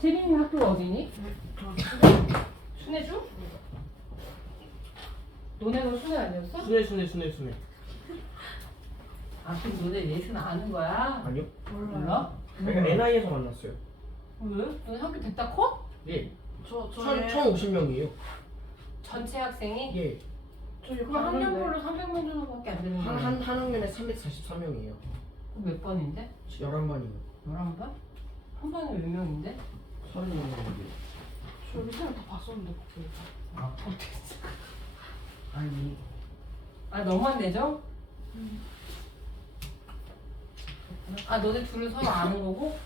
재민이 학교가 어디니? 순회중? 너네가 순회 아니었어? 순회. 아 그럼 너네 넷은 아는 거야? 아니요. 몰라? 그러니까 NI에서 만났어요. 왜? 너네 학교 됐다 커? 예. 저 1050명이에요. 전체 학생이? 예. 그럼 학년별로 300명 정도밖에 안 되는 거야. 한 학년에 344명이에요. 그럼 몇 번인데? 11반이요. 11번? 한 반에 몇 명인데? 30명인데. 저 리사를 다 봤었는데 그때. 아 어떻게 아니 아 너만 내죠? 아 너네 둘은 서로 아는 거고?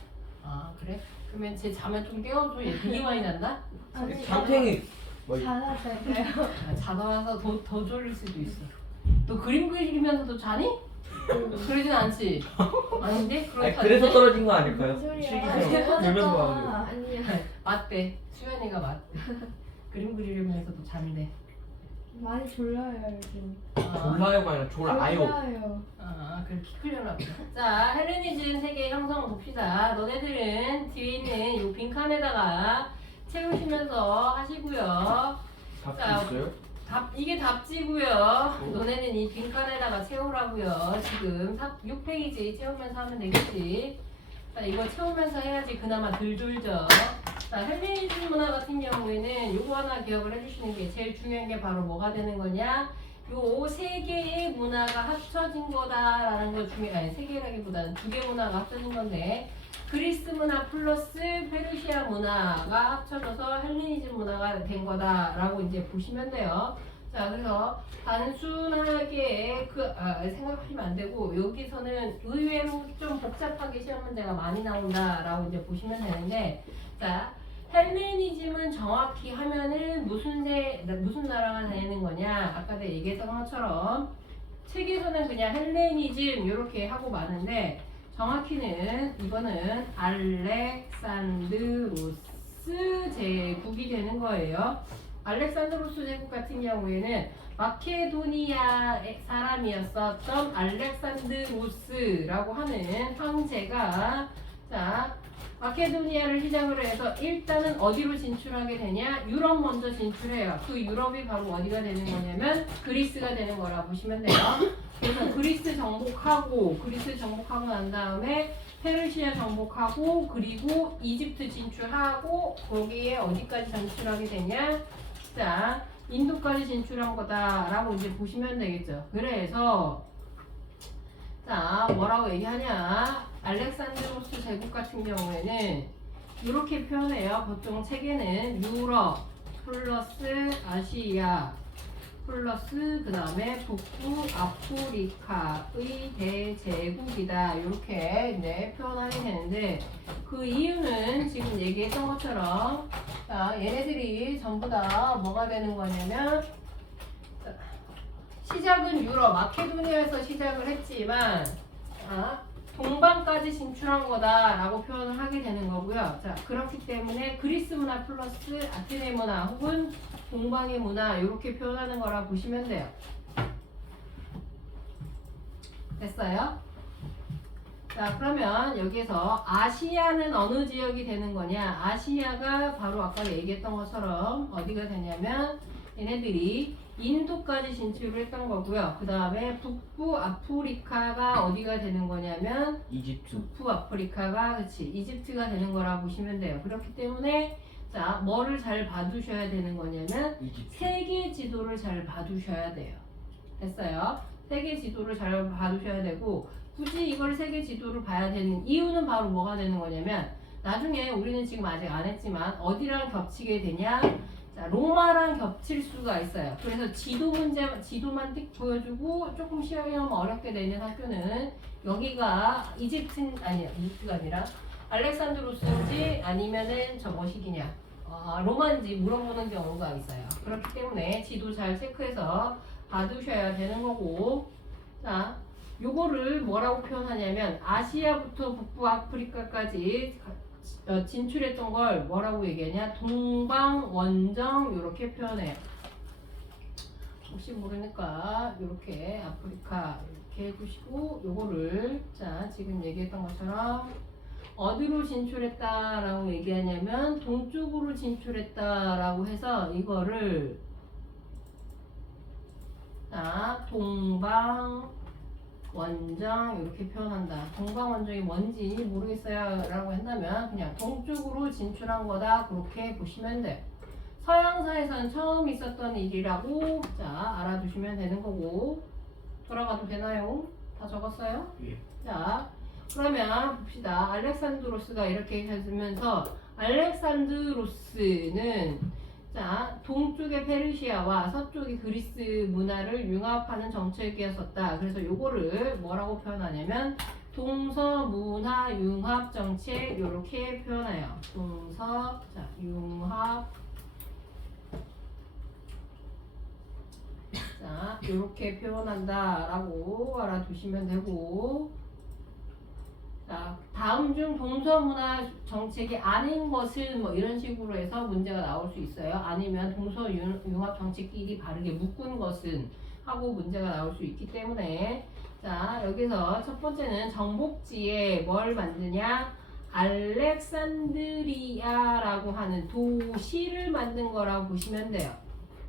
아 그래? 그러면 쟤 자면 좀 깨워줘. 얘 되게 많이 잔다? 아니, 잠탱이. 잘하실까요? 아, 자다 와서 더 졸릴 수도 있어. 너 그림 그리면서도 자니? 그러진 않지? 아닌데? 아니, 그렇다. 그래서 떨어진 거 아닐까요? 무슨 소리야? 실기시험 되면서 봐가지고. 아니야. 맞대. 수연이가 맞대. 그림 그리면서도 잔대. 많이 졸려요 요즘. 졸라요가 아니라 졸아요. 졸려요. 아, 그래 키 크려나 보다. 자, 헬레니즘 세계 형성 봅시다. 너네들은 뒤에 있는 요 빈칸에다가 채우시면서 하시고요. 자, 답 있어요? 이게 답지고요. 너네는 이 빈칸에다가 채우라고요. 지금 6페이지 채우면서 하면 되겠지. 자, 이거 채우면서 해야지 그나마 덜 졸죠. 자, 헬레니즘 문화 같은 경우에는 요거 하나 기억을 해주시는 게 제일 중요한 게 바로 뭐가 되는 거냐? 요 세 개의 문화가 합쳐진 거다라는 거 중에 아니 세 개라기보다는 두 개 문화가 합쳐진 건데 그리스 문화 플러스 페르시아 문화가 합쳐져서 헬레니즘 문화가 된 거다라고 이제 보시면 돼요. 자, 그래서 단순하게 생각하시면 안 되고 여기서는 의외로 좀 복잡하게 시험 문제가 많이 나온다라고 이제 보시면 되는데 자. 헬레니즘은 정확히 하면은 무슨 나라가 되는 거냐? 아까 내가 얘기했던 것처럼 책에서는 그냥 헬레니즘 이렇게 하고 마는데 정확히는 이거는 알렉산드로스 제국이 되는 거예요. 알렉산드로스 제국 같은 경우에는 마케도니아 사람이었었던 알렉산드로스라고 하는 황제가 자. 마케도니아를 시작으로 해서 일단은 어디로 진출하게 되냐? 유럽 먼저 진출해요. 그 유럽이 바로 어디가 되는 거냐면 그리스가 되는 거라 보시면 돼요. 그래서 그리스 정복하고 난 다음에 페르시아 정복하고 그리고 이집트 진출하고 거기에 어디까지 진출하게 되냐? 자, 인도까지 진출한 거다라고 이제 보시면 되겠죠. 그래서 자, 뭐라고 얘기하냐? 알렉산드로스 제국 같은 경우에는 이렇게 표현해요. 보통 책에는 유럽 플러스 아시아 플러스 그 다음에 북부 아프리카의 대제국이다. 이렇게 이제 표현하게 되는데 그 이유는 지금 얘기했던 것처럼 자, 얘네들이 전부 다 뭐가 되는 거냐면 시작은 유럽, 마케도니아에서 시작을 했지만 동방까지 진출한 거다라고 표현을 하게 되는 거고요. 자, 그렇기 때문에 그리스 문화 플러스 아테네 문화 혹은 동방의 문화 이렇게 표현하는 거라 보시면 돼요. 됐어요? 자, 그러면 여기에서 아시아는 어느 지역이 되는 거냐? 아시아가 바로 아까 얘기했던 것처럼 어디가 되냐면 얘네들이 인도까지 진출을 했던 거고요. 그 다음에 북부 아프리카가 어디가 되는 거냐면 이집트. 북부 아프리카가 그치 이집트가 되는 거라 보시면 돼요. 그렇기 때문에 자 뭐를 잘 봐두셔야 되는 거냐면 이집트. 세계 지도를 잘 봐두셔야 돼요. 됐어요? 세계 지도를 잘 봐두셔야 되고 굳이 이걸 세계 지도를 봐야 되는 이유는 바로 뭐가 되는 거냐면 나중에 우리는 지금 아직 안 했지만 어디랑 겹치게 되냐? 자, 로마랑 겹칠 수가 있어요. 그래서 지도만 띡 보여주고 조금 시험이 어렵게 되는 학교는 여기가 이집트가 아니라 알렉산드로스인지 아니면은 저 뭐시기냐 로마인지 물어보는 경우가 있어요. 그렇기 때문에 지도 잘 체크해서 봐두셔야 되는 거고 자, 요거를 뭐라고 표현하냐면 아시아부터 북부 아프리카까지 진출했던 걸 뭐라고 얘기하냐? 동방 원정 이렇게 표현해요. 혹시 모르니까 이렇게 아프리카 이렇게 해주시고 요거를 자 지금 얘기했던 것처럼 어디로 진출했다라고 얘기하냐면 동쪽으로 진출했다라고 해서 이거를 자, 동방 원정 이렇게 표현한다. 동방 원정이 뭔지 모르겠어요 라고 한다면 그냥 동쪽으로 진출한 거다 그렇게 보시면 돼요. 서양사에선 처음 있었던 일이라고 자 알아두시면 되는 거고 돌아가도 되나요? 다 적었어요? 예. 자 그러면 봅시다. 알렉산드로스가 이렇게 해주면서 알렉산드로스는 자 동쪽의 페르시아와 서쪽의 그리스 문화를 융합하는 정책이었었다. 그래서 요거를 뭐라고 표현하냐면 동서문화 융합 정책 이렇게 표현해요. 동서 자 융합 자 이렇게 표현한다라고 알아두시면 되고 자, 다음 중 동서문화 정책이 아닌 것을 뭐 이런 식으로 해서 문제가 나올 수 있어요. 아니면 동서융합 정책끼리 바르게 묶은 것은 하고 문제가 나올 수 있기 때문에 자 여기서 첫 번째는 정복지에 뭘 만드냐 알렉산드리아라고 하는 도시를 만든 거라고 보시면 돼요.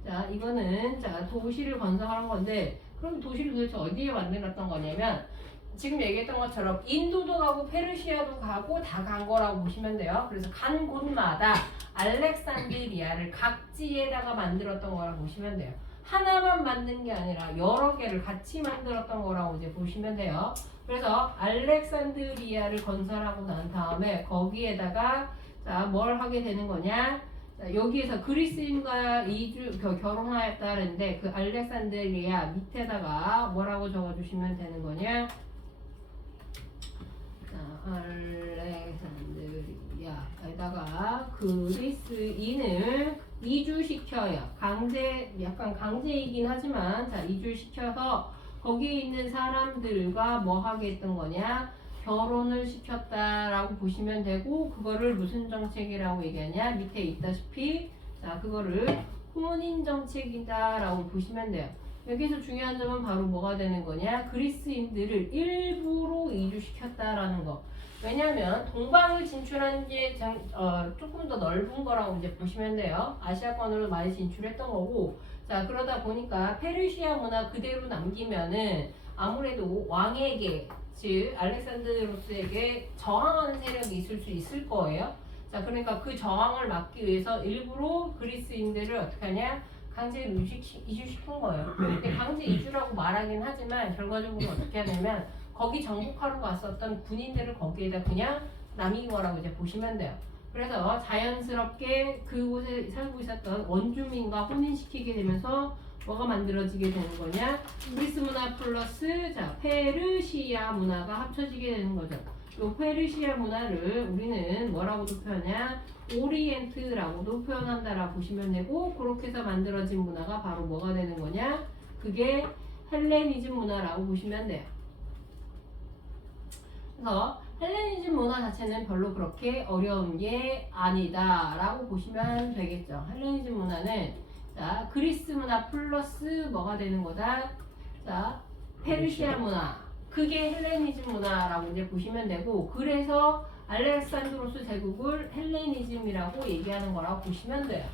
자 이거는 자 도시를 건설한 건데 그럼 도시를 도대체 어디에 만들었던 거냐면 지금 얘기했던 것처럼 인도도 가고 페르시아도 가고 다 간 거라고 보시면 돼요. 그래서 간 곳마다 알렉산드리아를 각지에다가 만들었던 거라고 보시면 돼요. 하나만 만든 게 아니라 여러 개를 같이 만들었던 거라고 이제 보시면 돼요. 그래서 알렉산드리아를 건설하고 난 다음에 거기에다가 자, 뭘 하게 되는 거냐? 자, 여기에서 그리스인과 결혼하였다는데 그 알렉산드리아 밑에다가 뭐라고 적어주시면 되는 거냐? 알렉산드리아에다가 그리스인을 이주시켜요. 약간 강제이긴 하지만 자 이주시켜서 거기에 있는 사람들과 뭐 하게 했던 거냐 결혼을 시켰다라고 보시면 되고 그거를 무슨 정책이라고 얘기하냐 밑에 있다시피 자 그거를 혼인 정책이다라고 보시면 돼요. 여기서 중요한 점은 바로 뭐가 되는 거냐 그리스인들을 일부러 이주시켰다라는 거. 왜냐면 동방을 진출한 게 조금 더 넓은 거라고 이제 보시면 돼요. 아시아권으로 많이 진출했던 거고 자 그러다 보니까 페르시아 문화 그대로 남기면은 아무래도 왕에게 즉 알렉산드로스에게 저항하는 세력이 있을 수 있을 거예요. 자 그러니까 그 저항을 막기 위해서 일부러 그리스인들을 어떻게 하냐 강제로 이주시킨 거예요. 근데 강제 이주라고 말하긴 하지만 결과적으로 어떻게 하냐면 거기 정복하러 갔었던 군인들을 거기에다 그냥 남긴 거라고 이제 보시면 돼요. 그래서 자연스럽게 그곳에 살고 있었던 원주민과 혼인시키게 되면서 뭐가 만들어지게 되는 거냐? 그리스 문화 플러스 자 페르시아 문화가 합쳐지게 되는 거죠. 이 페르시아 문화를 우리는 뭐라고도 표현하냐? 오리엔트라고도 표현한다라고 보시면 되고 그렇게 해서 만들어진 문화가 바로 뭐가 되는 거냐? 그게 헬레니즘 문화라고 보시면 돼요. 그래서 헬레니즘 문화 자체는 별로 그렇게 어려운 게 아니다라고 보시면 되겠죠. 헬레니즘 문화는 자 그리스 문화 플러스 뭐가 되는 거다? 자 페르시아 문화 그게 헬레니즘 문화라고 이제 보시면 되고 그래서 알렉산드로스 제국을 헬레니즘이라고 얘기하는 거라고 보시면 돼요.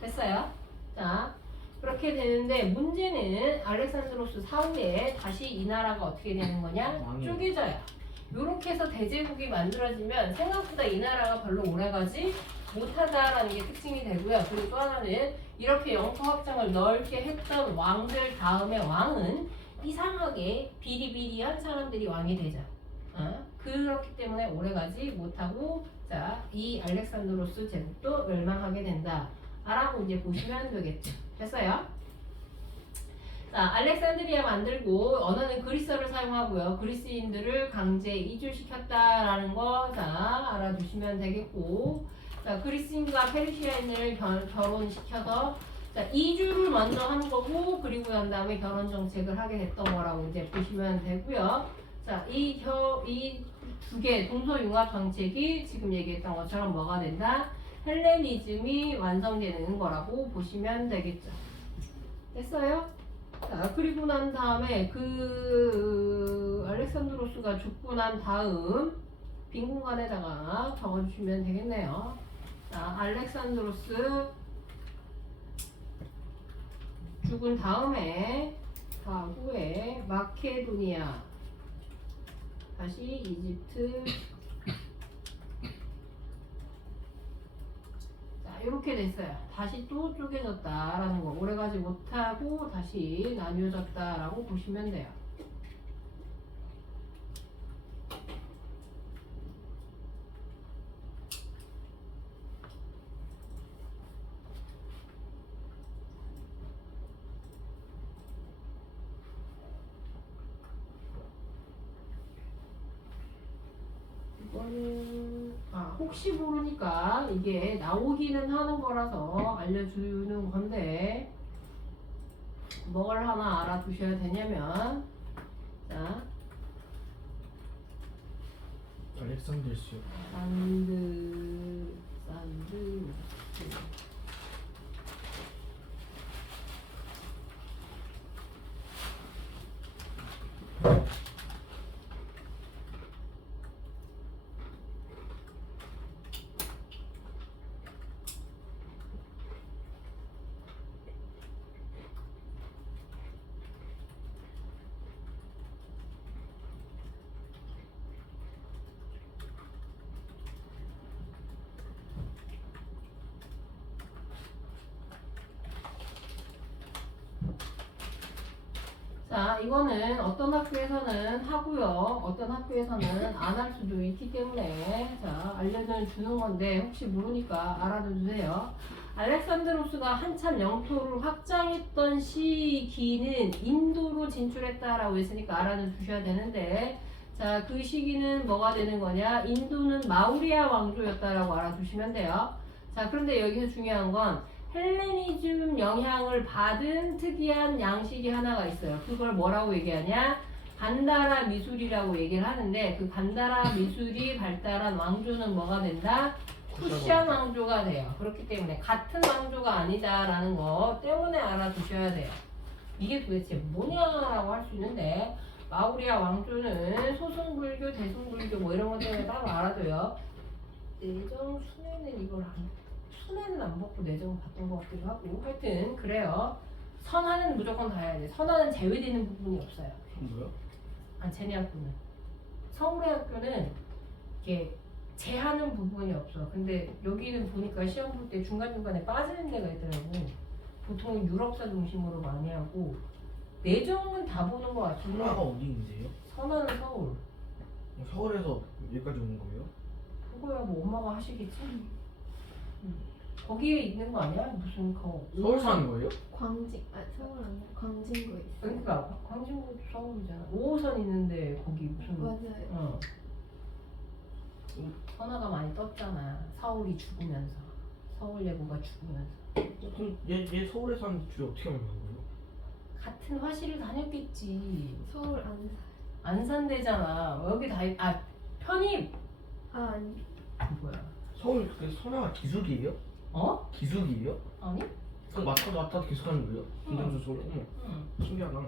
됐어요? 자 그렇게 되는데 문제는 알렉산드로스 사후에 다시 이 나라가 어떻게 되는 거냐? 쪼개져요. 이렇게 해서 대제국이 만들어지면 생각보다 이 나라가 별로 오래가지 못하다라는 게 특징이 되고요. 그리고 또 하나는 이렇게 영토 확장을 넓게 했던 왕들 다음에 왕은 이상하게 비리비리한 사람들이 왕이 되죠. 그렇기 때문에 오래가지 못하고 자, 이 알렉산드로스 제국도 멸망하게 된다. 라고 이제 보시면 되겠죠. 됐어요? 자, 알렉산드리아 만들고 언어는 그리스어를 사용하고요. 그리스인들을 강제 이주시켰다라는 거 자, 알아두시면 되겠고 자, 그리스인과 페르시아인을 결혼시켜서 자, 이주를 먼저 한 거고 그리고 난 다음에 결혼 정책을 하게 됐던 거라고 이제 보시면 되고요. 자, 이 두 개 동서융합 정책이 지금 얘기했던 것처럼 뭐가 된다? 헬레니즘이 완성되는 거라고 보시면 되겠죠. 됐어요? 자, 그리고 난 다음에 그 알렉산드로스가 죽고 난 다음 빈 공간에다가 적어주시면 되겠네요. 자, 알렉산드로스 죽은 다음에 후에 마케도니아, 다시 이집트. 자, 이렇게 됐어요. 다시 또 쪼개졌다라는 거. 오래가지 못하고 다시 나뉘어졌다라고 보시면 돼요. 이거는 혹시 모르니까 이게 나오기는 하는 거라서 알려주는 건데 뭘 하나 알아두셔야 되냐면, 자, 알렉산더스요. 산드 자, 이거는 어떤 학교에서는 하고요. 어떤 학교에서는 안 할 수도 있기 때문에 자, 알려주는 건데 혹시 모르니까 알아두세요. 알렉산드로스가 한참 영토를 확장했던 시기는 인도로 진출했다라고 했으니까 알아두셔야 되는데, 자, 그 시기는 뭐가 되는 거냐? 인도는 마우리아 왕조였다라고 알아두시면 돼요. 자, 그런데 여기서 중요한 건 헬레니즘 영향을 받은 특이한 양식이 하나가 있어요. 그걸 뭐라고 얘기하냐? 간다라 미술이라고 얘기를 하는데, 그 간다라 미술이 발달한 왕조는 뭐가 된다? 쿠시안 왕조가 돼요. 그렇기 때문에 같은 왕조가 아니다라는 거 때문에 알아두셔야 돼요. 이게 도대체 뭐냐라고 할 수 있는데, 마우리아 왕조는 소승불교, 대승불교 뭐 이런 것 때문에 따로 알아둬요. 내정 순회는 이걸 순회는 안 받고 내정은 받던 것 같기도 하고, 하여튼 그래요. 선하는 무조건 다 해야 돼. 선하는 제외되는 부분이 없어요. 뭐야? 쟤네 학교는, 서울의 학교는 이렇게 제하는 부분이 없어. 근데 여기는 보니까 시험 볼 때 중간중간에 빠지는 데가 있더라고. 보통 유럽사 중심으로 많이 하고 내정은 다 보는 것 같은데. 하나가 어디인데요? 선하는 서울. 서울에서 여기까지 오는 거예요? 그거야 뭐 엄마가 하시겠지. 거기에 있는 거 아니야? 무슨 서울 사는 거예요? 광진 서울 아니야 광진구에 있어. 그러니까 광진구 서울이잖아. 5호선 있는데 거기 무슨. 맞아요. 선화가 많이 떴잖아. 서울이 죽으면서, 서울예고가 죽으면서. 그럼 얘 서울에 사는 주에 어떻게 만난 거예요? 같은 화실을 다녔겠지. 서울 안 안산대잖아. 여기 편입. 아니 뭐야? 서울 그 선화가 기숙이에요? 어? 기숙이에요? 아니? 그 왔다 계속 하는 거예요? 김정수 서울. 어머, 응. 신기하다.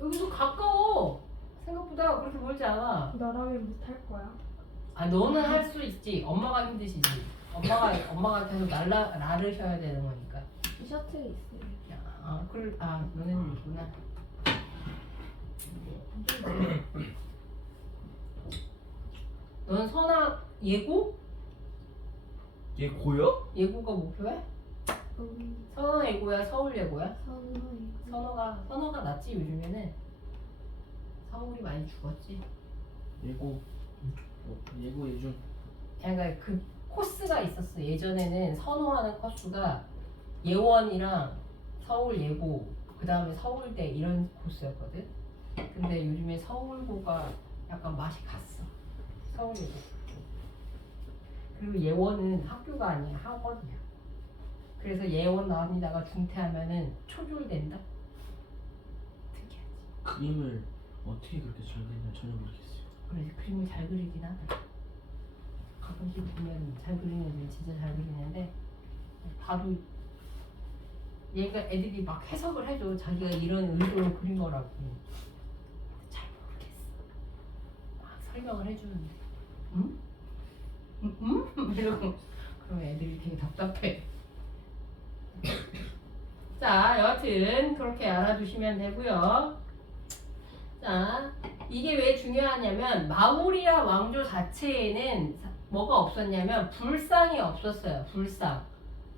여기서 가까워. 생각보다 그렇게 멀지 않아. 너라면 못할 거야. 너는 할 수 있지. 엄마가 힘드시지. 엄마가 계속 나르셔야 되는 거니까. 셔틀이 있어요. 너네는 있구나. 넌 선화 예고? 얘 고요? 예고가 목표야? 선화 예고야? 서울 예고야? 선화가 낫지 요즘에는. 서울이 많이 죽었지. 예고 예중. 그러니까 그 코스가 있었어. 예전에는 선호하는 코스가 예원이랑 서울 예고, 그 다음에 서울대 이런 코스였거든. 근데 요즘에 서울고가 약간 맛이 갔어. 서울 예고. 그리고 예원은 학교가 아니야, 학원이야. 그래서 예원 나옵니다가 중퇴하면은 초졸된다. 특이하지. 그림을 어떻게 그렇게 잘 그리나 전혀 모르겠어요. 그래, 그림을 잘 그리긴 하더라. 가끔씩 보면 잘 그리는 애들 진짜 잘 그리는데, 봐도 얘가 애들이 막 해석을 해줘. 자기가 이런 의도로 그린 거라고. 잘 모르겠어. 막 설명을 해주는데 응? 응? 응? 이러고 그러면 애들이 되게 답답해. 자, 여하튼 그렇게 알아두시면 되고요. 자, 이게 왜 중요하냐면 마우리아 왕조 자체에는 뭐가 없었냐면 불상이 없었어요.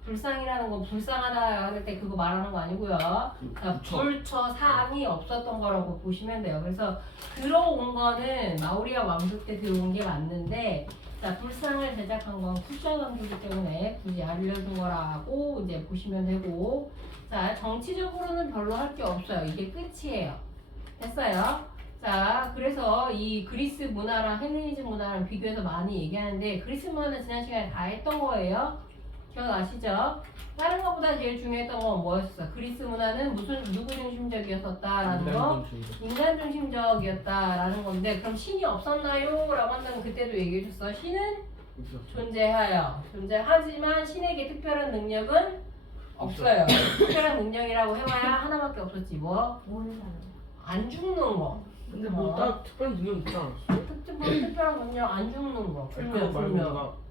불상이라는 건 불쌍하다 할 때 그거 말하는 거 아니고요. 자, 불처상이 없었던 거라고 보시면 돼요. 그래서 들어온 거는 마우리아 왕조 때 들어온 게 맞는데, 자, 불상을 제작한 건 쿠샤 왕조이기 때문에 굳이 알려준 거라고 이제 보시면 되고, 자, 정치적으로는 별로 할 게 없어요. 이게 끝이에요. 됐어요? 자, 그래서 이 그리스 문화랑 헬레니즘 문화랑 비교해서 많이 얘기하는데, 그리스 문화는 지난 시간에 다 했던 거예요. 기억나시죠? 다른 것보다 제일 중요했던 건 뭐였어? 그리스 문화는 무슨 누구 중심적이었었다라는 거? 인간 중심적이었다라는 건데, 그럼 신이 없었나요? 라고 한다면 그때도 얘기해 줬어. 신은 존재하여. 존재하지만 신에게 특별한 능력은 없어요. 특별한 능력이라고 해봐야 하나밖에 없었지. 뭐? 모르는 사람. 안 죽는 거. 근데 뭐 딱 특별한 능력 있지 않았어? 특별한 능력 안 죽는 거. 그거 불명, 말고 불명. 뭔가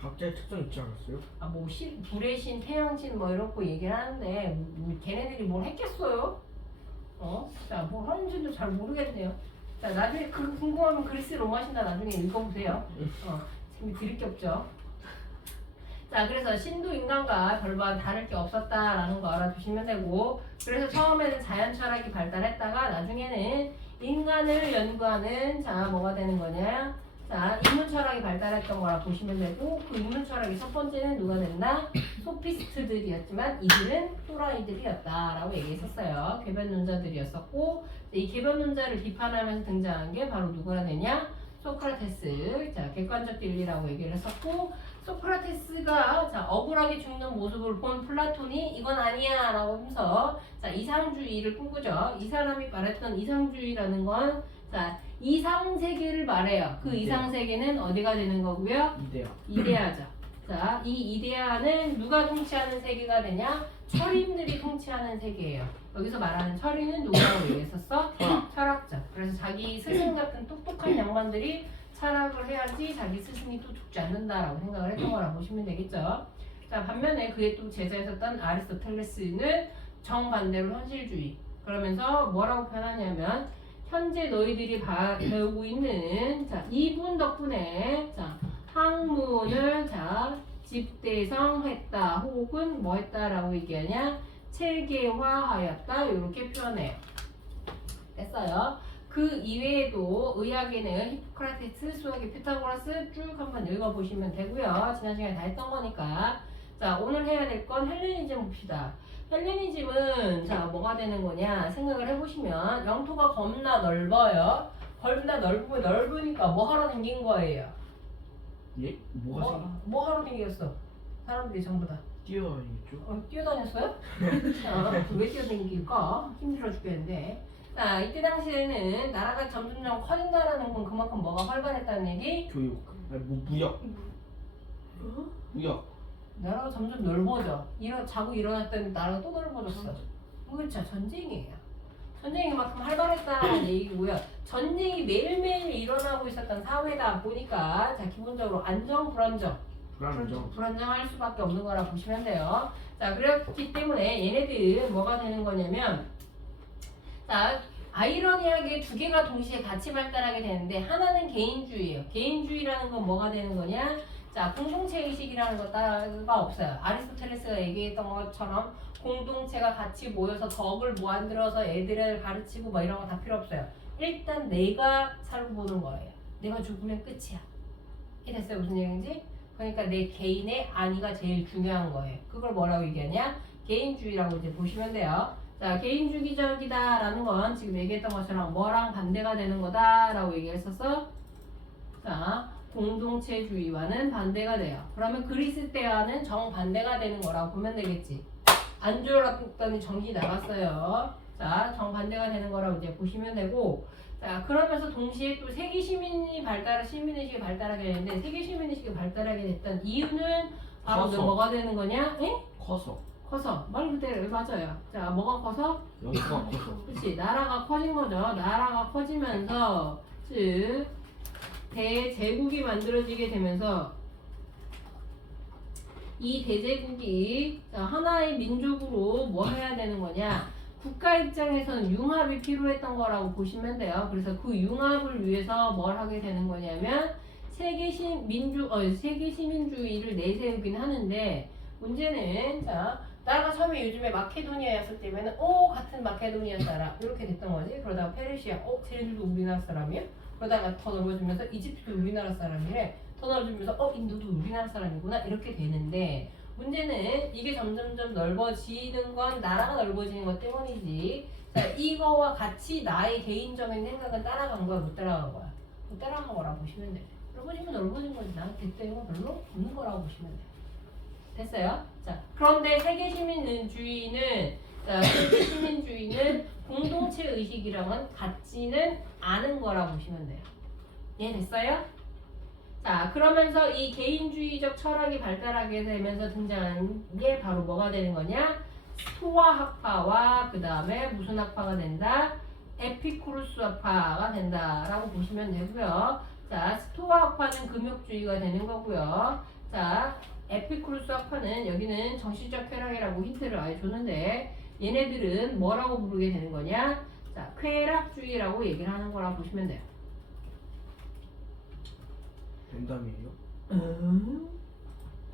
각자의 특성 있지 않았어요? 아, 뭐 불의 신, 태양신 뭐 이렇게 얘기를 하는데 걔네들이 뭘 했겠어요? 자, 뭐 하는지도 잘 모르겠네요. 자, 나중에 그 궁금하면 그리스 로마 신화 나중에 읽어보세요. 재미 들을 게 없죠. 자, 그래서 신도 인간과 별반 다를 게 없었다라는 거 알아두시면 되고, 그래서 처음에는 자연 철학이 발달했다가 나중에는 인간을 연구하는, 자, 뭐가 되는 거냐? 자, 인문 철학이 발달했던 거라 보시면 되고, 그 인문 철학의 첫 번째는 누가 됐나? 소피스트들이었지만 이들은 또라이들이었다라고 얘기했었어요. 궤변론자들이었었고, 이 궤변론자를 비판하면서 등장한 게 바로 누구나 되냐? 소크라테스. 자, 객관적 진리라고 얘기를 했었고, 소크라테스가 자, 억울하게 죽는 모습을 본 플라톤이 이건 아니야 라고 하면서 자, 이상주의를 꿈꾸죠. 이 사람이 말했던 이상주의라는 건 자, 이상세계를 말해요. 그 이상세계는 어디가 되는 거고요? 이데아죠. 자, 이 이데아는 누가 통치하는 세계가 되냐? 철인들이 통치하는 세계예요. 여기서 말하는 철인은 누구라고 얘기했었어? 철학자. 그래서 자기 스승 같은 똑똑한 양반들이 철학을 해야지 자기 스승이 또 죽지 않는다라고 생각을 했던 거라 보시면 되겠죠. 자, 반면에 그의 또 제자였었던 아리스토텔레스는 정반대로 현실주의. 그러면서 뭐라고 표현하냐면 현재 너희들이 배우고 있는 자, 이분 덕분에 자, 학문을 자, 집대성했다 혹은 뭐 했다라고 얘기하냐? 체계화하였다 이렇게 표현해요. 됐어요. 그 이외에도 의학에는 히포크라테스, 수학의 피타고라스 쭉 한번 읽어보시면 되고요. 지난 시간에 다 했던 거니까. 자, 오늘 해야 될 건 헬레니즘 봅시다. 헬레니즘은 자, 뭐가 되는 거냐 생각을 해보시면 영토가 겁나 넓어요. 겁나 넓으니까 뭐 하러 생긴 거예요? 예? 뭐가 생겨? 뭐 하러 생겼어? 사람들이 전부 다. 뛰어다니겠죠? 뛰어다녔어요? 왜 뛰어다니길까? 힘들어 죽겠는데. 자, 이때 당시에는 나라가 점점점 커진다라는 건 그만큼 뭐가 활발했다는 얘기? 교육 아니 뭐 무역 나라가 점점 넓어져. 자고 일어났더니 나라가 또 넓어졌어. 그렇죠. 전쟁이에요. 전쟁이 그만큼 활발했다는 얘기고요. 전쟁이 매일매일 일어나고 있었던 사회다 보니까 자, 기본적으로 안정, 불안정할 수밖에 없는 거라 보시면 돼요. 자, 그렇기 때문에 얘네들 뭐가 되는 거냐면 자, 아이러니하게 두 개가 동시에 같이 발달하게 되는데 하나는 개인주의예요. 개인주의라는 건 뭐가 되는 거냐? 자, 공동체 의식이라는 것가 없어요. 아리스토텔레스가 얘기했던 것처럼 공동체가 같이 모여서 덕을 만들어서 애들을 가르치고 뭐 이런 거 다 필요 없어요. 일단 내가 살고 보는 거예요. 내가 죽으면 끝이야. 이해됐어요? 무슨 얘기인지? 그러니까 내 개인의 안위가 제일 중요한 거예요. 그걸 뭐라고 얘기하냐? 개인주의라고 이제 보시면 돼요. 자, 개인주의적이다라는 건 지금 얘기했던 것처럼 뭐랑 반대가 되는 거다라고 얘기했었어. 자, 공동체주의와는 반대가 돼요. 그러면 그리스 때와는 정반대가 되는 거라고 보면 되겠지. 안 졸았더니 정신이 나갔어요. 자, 정반대가 되는 거라고 이제 보시면 되고, 자, 그러면서 동시에 또 세계 시민의식이 발달하게 되는데, 세계 시민의식이 발달하게 됐던 이유는 바로 뭐가 되는 거냐? 에? 커서. 말 그대로 맞아요. 자, 뭐가 커서? 영토가 커서. 그렇지. 나라가 커진 거죠. 나라가 커지면서 즉 대제국이 만들어지게 되면서 이 대제국이 하나의 민족으로 뭐 해야 되는 거냐, 국가 입장에서는 융합이 필요했던 거라고 보시면 돼요. 그래서 그 융합을 위해서 뭘 하게 되는 거냐면 세계 시민주의를 내세우긴 하는데, 문제는 나라가 처음에 요즘에 마케도니아였을 때면 같은 마케도니아 사람 이렇게 됐던 거지. 그러다가 페르시아 쟤네들도 우리나라 사람이야? 그러다가 더 넓어지면서 이집트도 우리나라 사람이래. 더 넓어지면서 인도도 우리나라 사람이구나 이렇게 되는데, 문제는 이게 점점점 넓어지는 건 나라가 넓어지는 것 때문이지. 자, 이거와 같이 나의 개인적인 생각은 따라간 거야, 못 따라간 거야? 못 따라간 거라고 보시면 돼. 넓어지면 넓어진 거지. 나한테 대때가 별로 없는 거라고 보시면 돼. 됐어요? 자, 그런데 세계 시민주의는 공동체 의식이랑은 같지는 않은 거라고 보시면 돼요. 이해됐어요? 자, 그러면서 이 개인주의적 철학이 발달하게 되면서 등장한 게 바로 뭐가 되는 거냐? 스토아 학파와 그 다음에 무슨 학파가 된다? 에피쿠루스 학파가 된다라고 보시면 되고요. 자, 스토아 학파는 금욕주의가 되는 거고요. 자, 에피쿠루스 학파는 여기는 정신적 쾌락이라고 힌트를 아예 줬는데, 얘네들은 뭐라고 부르게 되는 거냐? 자, 쾌락주의라고 얘기를 하는 거라고 보시면 돼요. 벤담이에요?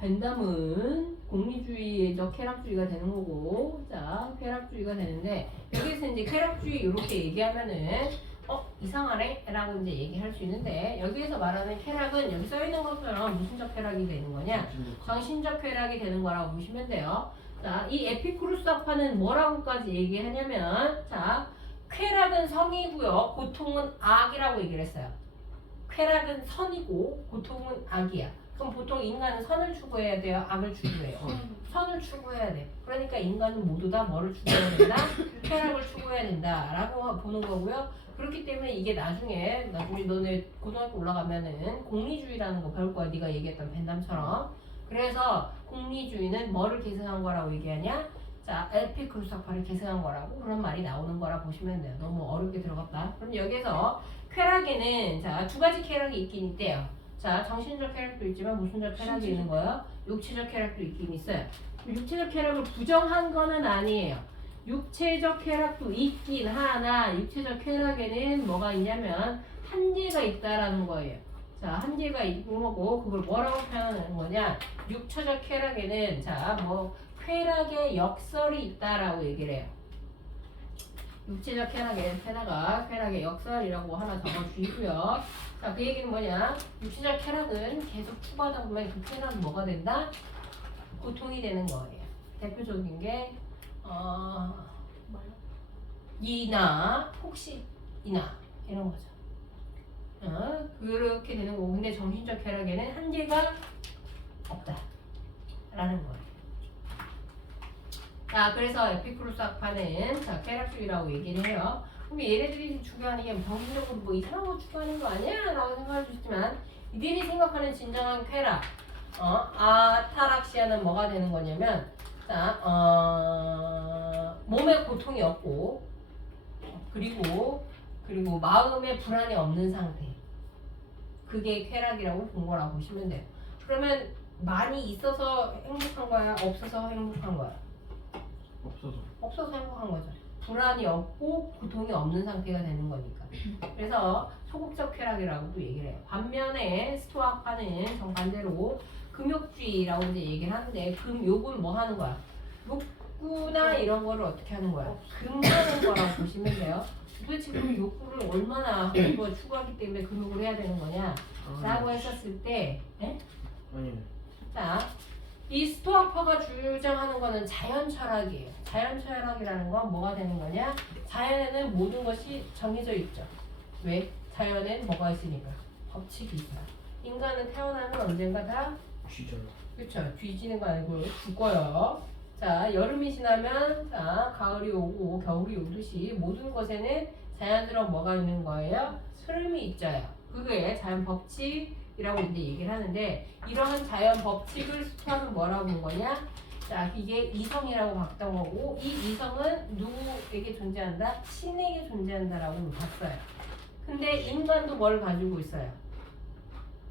벤담은 공리주의적 쾌락주의가 되는 거고, 자, 쾌락주의가 되는데, 여기서 이제 쾌락주의 이렇게 얘기하면은 이상하네? 라고 이제 얘기할 수 있는데, 여기에서 말하는 쾌락은 여기 써있는 것처럼 무슨적 쾌락이 되는 거냐? 정신적 쾌락이 되는 거라고 보시면 돼요. 자, 이 에피쿠루스 학파는 뭐라고까지 얘기하냐면, 자, 쾌락은 성이고요, 고통은 악이라고 얘기를 했어요. 쾌락은 선이고 고통은 악이야. 그럼 보통 인간은 선을 추구해야 돼요? 악을 추구해요? 선을 추구해야 돼. 그러니까 인간은 모두 다 뭐를 추구해야 된다? 쾌락을 추구해야 된다라고 보는 거고요. 그렇기 때문에 이게 나중에 너네 고등학교 올라가면은 공리주의라는 거 배울 거야. 네가 얘기했던 벤담처럼. 그래서 공리주의는 뭐를 계승한 거라고 얘기하냐? 자, 에피쿠루스 학파를 계승한 거라고 그런 말이 나오는 거라 보시면 돼요. 너무 어렵게 들어갔다. 그럼 여기서 쾌락에는 두 가지 쾌락이 있긴 있대요. 자, 정신적 쾌락도 있지만 무슨적 쾌락이 있는 거예요? 육체적 쾌락도 있긴 있어요. 육체적 쾌락을 부정한 거는 아니에요. 육체적 쾌락도 있긴 하나, 육체적 쾌락에는 뭐가 있냐면 한계가 있다라는 거예요. 자, 한계가 있는 거고, 그걸 뭐라고 표현하는 거냐? 육체적 쾌락에는 쾌락의 역설이 있다라고 얘기를 해요. 육체적 쾌락에다가 쾌락의 역설이라고 하나 적어주시고요. 자, 그 얘기는 뭐냐? 육체적 쾌락은 계속 추구하다 보면 그 쾌락은 뭐가 된다? 고통이 되는 거예요. 대표적인 게 이나 폭식이나 이런 거죠. 그렇게 되는 거고, 근데 정신적 쾌락에는 한계가 없다라는 거예요. 자, 그래서 에피쿠루스 학파는 쾌락주의라고 얘기를 해요. 그럼 얘네들이 추구하는 게 정신적으로 이상한 거 추구하는 거 아니야? 라고 생각할 수 있지만, 이들이 생각하는 진정한 쾌락, 아타락시아는 뭐가 되는 거냐면, 몸에 고통이 없고, 그리고 마음에 불안이 없는 상태. 그게 쾌락이라고 본 거라고 보시면 돼요. 그러면 많이 있어서 행복한 거야? 없어서 행복한 거야? 없어서 행복한 거죠. 불안이 없고 고통이 없는 상태가 되는 거니까. 그래서 소극적 쾌락이라고도 얘기를 해요. 반면에 스토아 학파는 정반대로 금욕주의라고 이제 얘기를 하는데, 금욕은 뭐 하는 거야? 욕구나 이런 거를 어떻게 하는 거야? 금하는 거라고 보시면 돼요. 도대체 그 욕구를 얼마나 추구하기 때문에 금욕을 해야 되는 거냐? 라고 했었을 때, 아니요. 자, 이 스토아파가 주장하는 거는 자연 철학이에요. 자연 철학이라는 건 뭐가 되는 거냐? 자연에는 모든 것이 정해져 있죠. 왜? 자연엔 뭐가 있으니까? 법칙이 있어요. 인간은 태어나면 언젠가 다 쥐잖아. 그렇죠. 뒤지는 거 아니고 죽어요. 자, 여름이 지나면 가을이 오고 겨울이 오듯이 모든 것에는 자연스러운 뭐가 있는 거예요? 흐름이 있죠. 그게 자연 법칙이라고 이제 얘기를 하는데, 이러한 자연 법칙을 스토아는 뭐라고 본 거냐? 자, 이게 이성이라고 봤던 거고, 이 이성은 누구에게 존재한다? 신에게 존재한다라고 봤어요. 근데 인간도 뭘 가지고 있어요?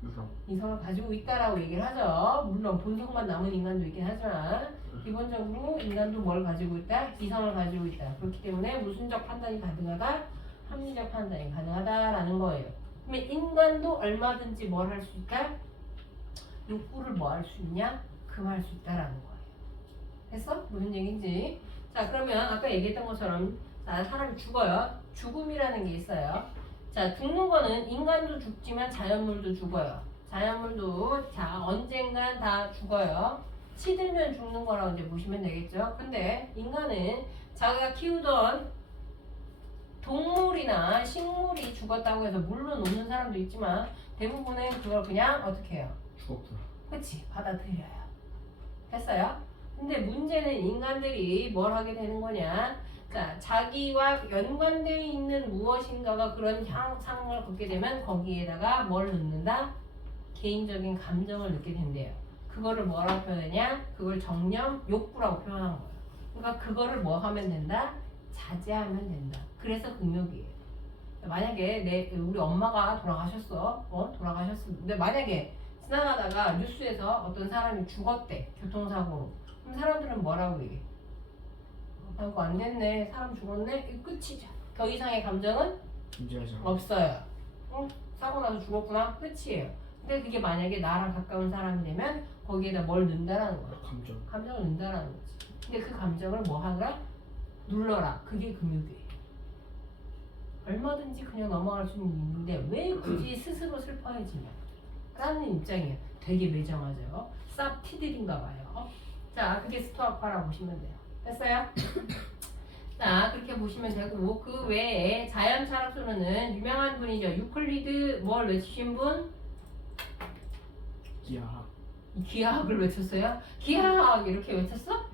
유성. 이성을 가지고 있다라고 얘기를 하죠. 물론 본성만 남은 인간도 있긴 하지만 기본적으로 인간도 뭘 가지고 있다? 이성을 가지고 있다. 그렇기 때문에 모순적 판단이 가능하다, 합리적 판단이 가능하다라는 거예요. 그러면 인간도 얼마든지 뭘 할 수 있다? 욕구를 뭐 할 수 있냐? 금할 수 있다라는 거예요. 됐어? 무슨 얘기인지. 자, 그러면 아까 얘기했던 것처럼 자, 사람이 죽어요. 죽음이라는 게 있어요. 자, 죽는 거는 인간도 죽지만 자연물도 죽어요. 자연물도 자 언젠간 다 죽어요. 시들면 죽는 거라고 이제 보시면 되겠죠. 근데 인간은 자기가 키우던 동물이나 식물이 죽었다고 해서 물론 놓는 사람도 있지만 대부분은 그걸 그냥 어떻게 해요? 죽었구나. 그치, 받아들여요. 됐어요? 근데 문제는 인간들이 뭘 하게 되는 거냐? 자, 자기와 연관되어 있는 무엇인가가 그런 상황을 겪게 되면 거기에다가 뭘 넣는다? 개인적인 감정을 넣게 된대요. 그거를 뭐라고 표현하냐? 그걸 정념, 욕구라고 표현한 거예요. 그러니까 그거를 뭐 하면 된다? 자제하면 된다. 그래서 금욕이에요. 만약에 우리 엄마가 돌아가셨어. 돌아가셨어. 근데 만약에 지나가다가 뉴스에서 어떤 사람이 죽었대. 교통사고로. 그럼 사람들은 뭐라고 얘기해? 아이고 안 됐네. 사람 죽었네. 이거 끝이죠. 더 이상의 감정은 존재하지 않아. 없어요. 사고 나서 죽었구나. 끝이에요. 근데 그게 만약에 나랑 가까운 사람이 되면 거기에다 뭘 넣는다라는 거야. 감정. 감정을 넣는다라는 거지. 근데 그 감정을 뭐 하라? 눌러라. 그게 금욕이에요. 얼마든지 그냥 넘어갈 수는 있는데 왜 굳이 스스로 슬퍼해지냐? 라는 입장이에요. 되게 매정하죠. 쌉 티들인가 봐요. 자, 그게 스토아파라고 보시면 돼요. 됐어요? 자, 그렇게 보시면 되고 그 외에 자연 철학으로는 유명한 분이죠. 유클리드 뭘 외치신 분? 기하학. 기하학을 외쳤어요? 기하학 이렇게 외쳤어?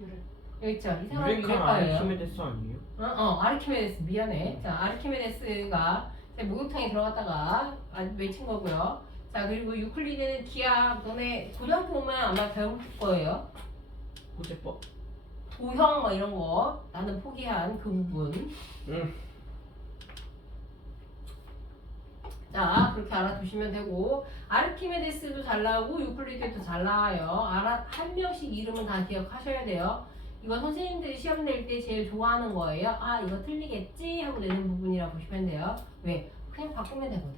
여기 있죠. 이 사람이 유레카 유레카예요. 아르키메데스 아니에요? 아르키메데스 미안해. 자, 아르키메데스가 목욕탕에 들어갔다가 외친 거고요. 자, 그리고 유클리드는 기하학 너네 고등학교 오면 아마 배울 거예요. 호재법? 도형 뭐 이런 거 나는 포기한 그 부분. 응. 자, 그렇게 알아두시면 되고 아르키메데스도 잘 나오고 유클리드도 잘 나와요. 한 명씩 이름은 다 기억하셔야 돼요. 이거 선생님들이 시험 낼 때 제일 좋아하는 거예요. 아, 이거 틀리겠지 하고 내는 부분이라 보시면 돼요. 왜? 그냥 바꾸면 되거든.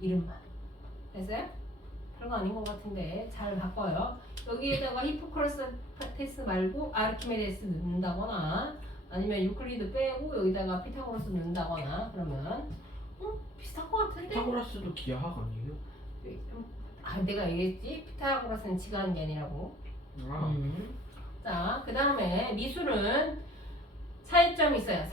이름만. 됐어요? 별거 아닌 것 같은데 잘 바꿔요. 여기에다가 히포크라테스 말고 아르키메데스 넣는다거나 아니면 유클리드 빼고 여기다가 피타고라스 넣는다거나 그러면 비슷한 것 같은데? 피타고라스도 기하학 아니에요? 내가 얘기했지? 피타고라스는 지가 하는 게 아니라고. 아. 자, 그 다음에 미술은 차이점이 있어요.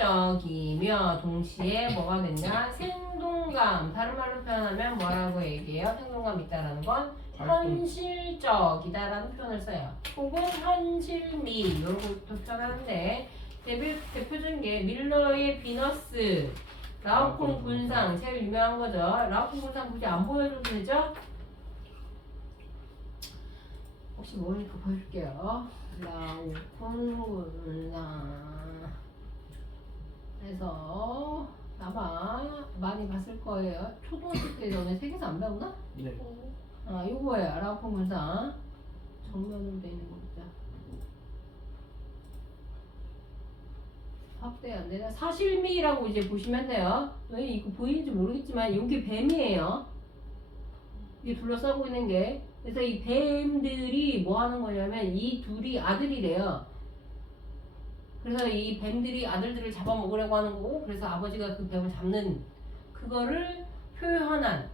사실적이며 동시에 뭐가 됐냐? 생동감. 다른 말로 표현하면 뭐라고 얘기해요? 생동감 있다라는 건 현실적이다라는 표현을 써요. 혹은 현실미 이런 것도 표현하는데 대표적인 게 밀러의 비너스, 라오콩 군상 제일 유명한 거죠. 라오콩 군상 굳이 안 보여줘도 되죠? 혹시 모르니까 보여줄게요. 라오콩 군상 그래서 아마 많이 봤을 거예요. 초등학교 때 너네 세계사 안 배우나? 네. 아, 이거예요. 라오콩 군상 정면으로 돼 있는 거죠. 확대 안 되나? 사실미라고 이제 보시면 돼요. 왜 이거 보이는지 모르겠지만 여기 뱀이에요. 이게 둘러싸고 있는 게. 그래서 이 뱀들이 뭐 하는 거냐면 이 둘이 아들이래요. 그래서 이 뱀들이 아들들을 잡아먹으려고 하는 거고 그래서 아버지가 그 뱀을 잡는 그거를 표현한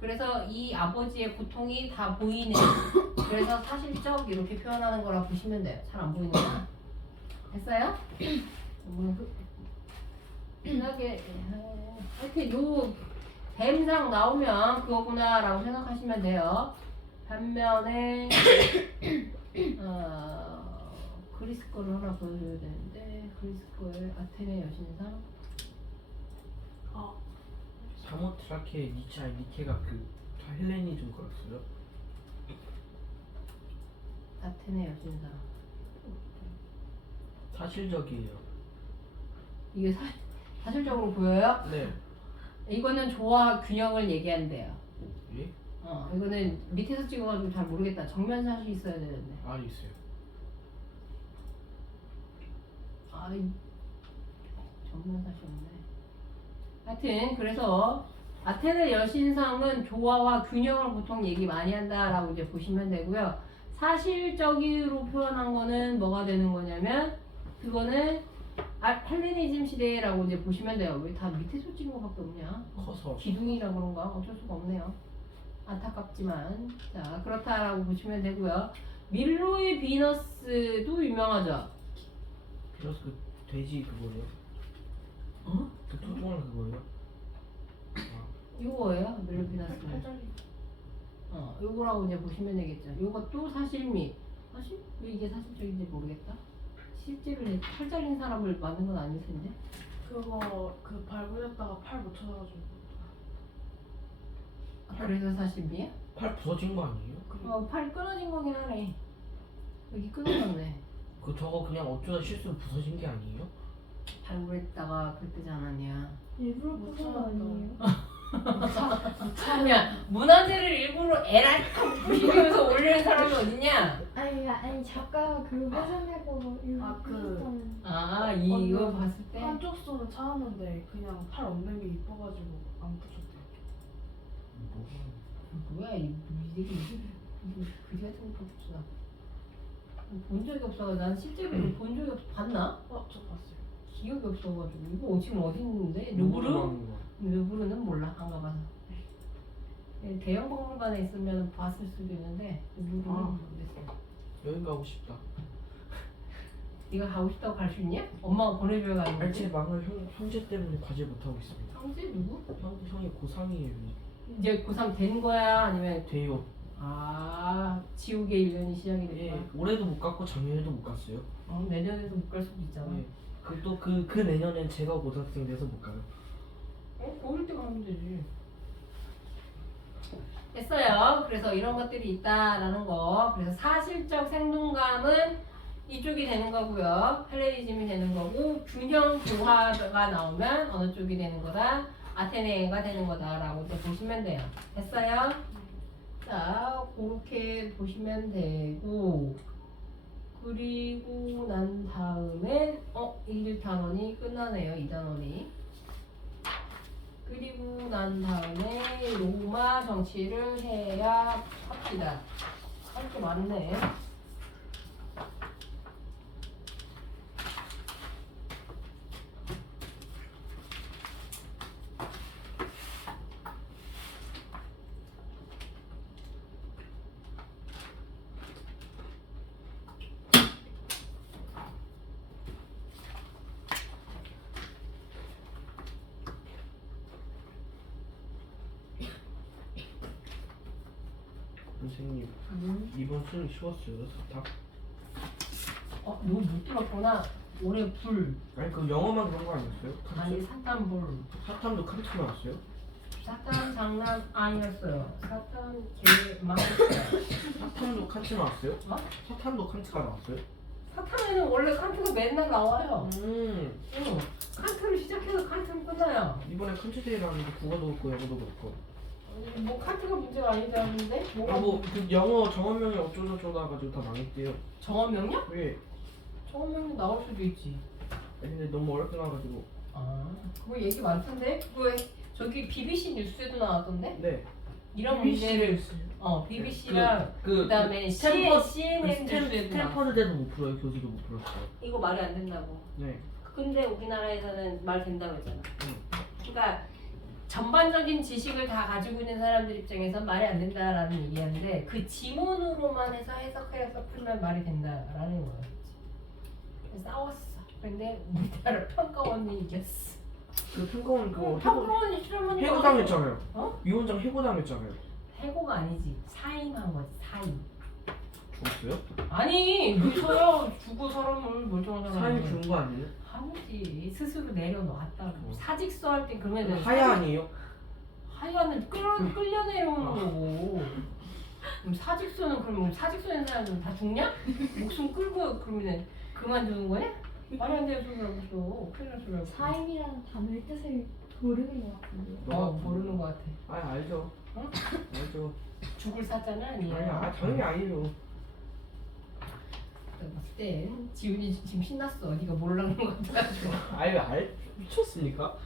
그래서 이 아버지의 고통이 다 보이는 그래서 사실적 이렇게 표현하는 거라 보시면 돼요. 잘 안 보이는구나. 됐어요? 편하게 이렇게 요 뱀상 나오면 그거구나 라고 생각하시면 돼요. 반면에 그리스 거를 하나 보여줘야 되는데 그리스 거의 아테네 여신상 사모트라케 니케가 그 헬레니즘 거였어요? 아테네 여신상 사실적이에요. 이게 사실적으로 보여요? 네. 이거는 조화 균형을 얘기한대요. 예? 이거는 밑에서 찍어가지고 잘 모르겠다. 정면샷이 있어야 되는데. 아 있어요. 정면샷이 없네. 하여튼 그래서 아테네 여신상은 조화와 균형을 보통 얘기 많이 한다라고 이제 보시면 되고요. 사실적으로 표현한 거는 뭐가 되는 거냐면 그거는 헬레니즘 시대라고 이제 보시면 돼요. 왜 다 밑에서 찍은 거밖에 없냐? 커서. 기둥이라 그런가? 어쩔 수가 없네요. 안타깝지만 자 그렇다라고 보시면 되고요. 밀로의 비너스도 유명하죠. 그래서 그 돼지 그거예요? 어? 그 통통한 그거예요? 아, 이거예요. 밀로 비너스는. 팔자리. 요거라고 이제 보시면 되겠죠. 요것도 사실미. 사실? 왜 이게 사실적인지 모르겠다. 실제로 팔자린 사람을 만든 건 아닐 텐데. 그거 그 발굴했다가 팔 못 찾아가지고. 그래서 사실미야? 팔 부서진 거 아니에요? 팔이 끊어진 거긴 하네. 여기 끊어졌네. 그 저거 그냥 어쩌다 실수로 부서진 게 아니에요? 발굴했다가 그랬지 않았냐. 일부러 못 부순 거 찾았다. 아니에요? 그냥 문화재를 일부러 에라이까 부시면서 올리는 사람이 어딨냐? 아니 작가가 그 회사내고 일부러 아, 그- 부순다는. 이거 언니, 봤을 때 한쪽 손은 찾았는데 그냥 팔 없는 게 이뻐가지고 안 붙였대. 뭐야 이 그지 같은 거 없어. 본 적이 없어. 난 실제로 본 적이 없어. 봤나? 저 봤어요. 기억이 없어가지고 이거 지금 어디 있는데? 누구로 루브르? 하는 거? 루브르는 몰라 안 가봐서. 대형 박물관에 있으면 봤을 수도 있는데 루브르는 모르겠어. 여행 가고 싶다. 네가 가고 싶다고 갈 수 있냐? 엄마가 보내줘야 가는 아니 제 거지? 망을 형제 때문에 가지 못하고 있습니다. 형제 누구? 형이 고3이에요. 이제 고3 된 거야? 아니면 돼요. 지옥의 1년이 시작이 예, 됐구나. 올해도 못 갔고 작년에도 못 갔어요. 내년에도 못 갈 수도 있잖아. 예. 그 내년엔 제가 고등학생 돼서 못 가요. 어릴 때 가면 되지. 됐어요. 그래서 이런 것들이 있다라는 거. 그래서 사실적 생동감은 이쪽이 되는 거고요. 헬레니즘이 되는 거고 균형 조화가 나오면 어느 쪽이 되는 거다. 아테네가 되는 거다라고 이제 보시면 돼요. 됐어요? 자, 그렇게 보시면 되고 그리고 난 다음에 1단원이 끝나네요. 2단원이. 그리고 난 다음에 로마 정치를 해야 합시다. 할 게 많네. 선생님 이번 수능 쉬웠어요. 사탑? 너 못 들었구나. 올해 불. 아니 그 영어만 그런 거 아니었어요? 아니 사탄 불. 사탐도 칸트 나왔어요? 사탄 장난 아니었어요. 사탄 개 망했어요. 사탐도 칸트 나왔어요? 어? 사탐도 칸트가 나왔어요? 사탄에는 원래 칸트가 맨날 나와요. 음 응. 칸트를 시작해서 칸트는 끝나요. 이번에 칸트 대회라는데 국어도 그렇고 영어도 그렇고 뭐 칸트가 문제가 아니라는데? 뭐가 그 영어 정원명이 어쩌고저쩌고 나가지고 다 망했대요. 정원 명령? 왜? 정원 명령 나올 수도 있지. 아니 근데 너무 어렵게 나와가지고 그거 얘기 많던데? 그거 저기 BBC 뉴스에도 나왔던데? 네 이런 문제를 BBC랑 그다음에 CNN 뉴스에도 나왔어. 스탠퍼드대도 못 풀어요. 교수도 못 풀었어요. 이거 말이 안 된다고. 네 근데 우리나라에서는 말 된다고 했잖아. 응. 그러니까 전반적인 지식을 다 가지고 있는 사람들 입장에선 말이 안 된다라는 얘기하는데 그 지문으로만 해서 해석해서 풀면 말이 된다라는 거야. 그래서 싸웠어. 근데 우리나라 평가원이 이겼어. 그 평가원 그거 평가원이 실험하는 해고당했잖아요. 위원장 해고당했잖아요. 해고가 아니지. 사임한 거지. 사임. 죽었어요? 아니 왜서요? 죽어 사람을 멀쩡한 사람. 사임 죽은 거 아니에요? 아니지. 스스로 내려놓았다고. 사직서 할 때 그러면 하야 아니에요? 하야는 끌려 내려오는 거고. 그럼 사직서는 그러면 사직서에 사람들은 다 죽냐? 목숨 끌고 그러면 그만두는 거야? 말이 안 되는 소리라고 또 큰일 날 소리라고. 사임이라는 단어의 뜻을 모르는 것 같은데. 모르는 것 같아. 아 알죠. 어? 알죠. 죽을 사자는 아니야. 아니 당연히 아니죠. 내가 봤을 땐 지훈이 지금 신났어. 네가 모르는 것 같아가지고. 미쳤습니까?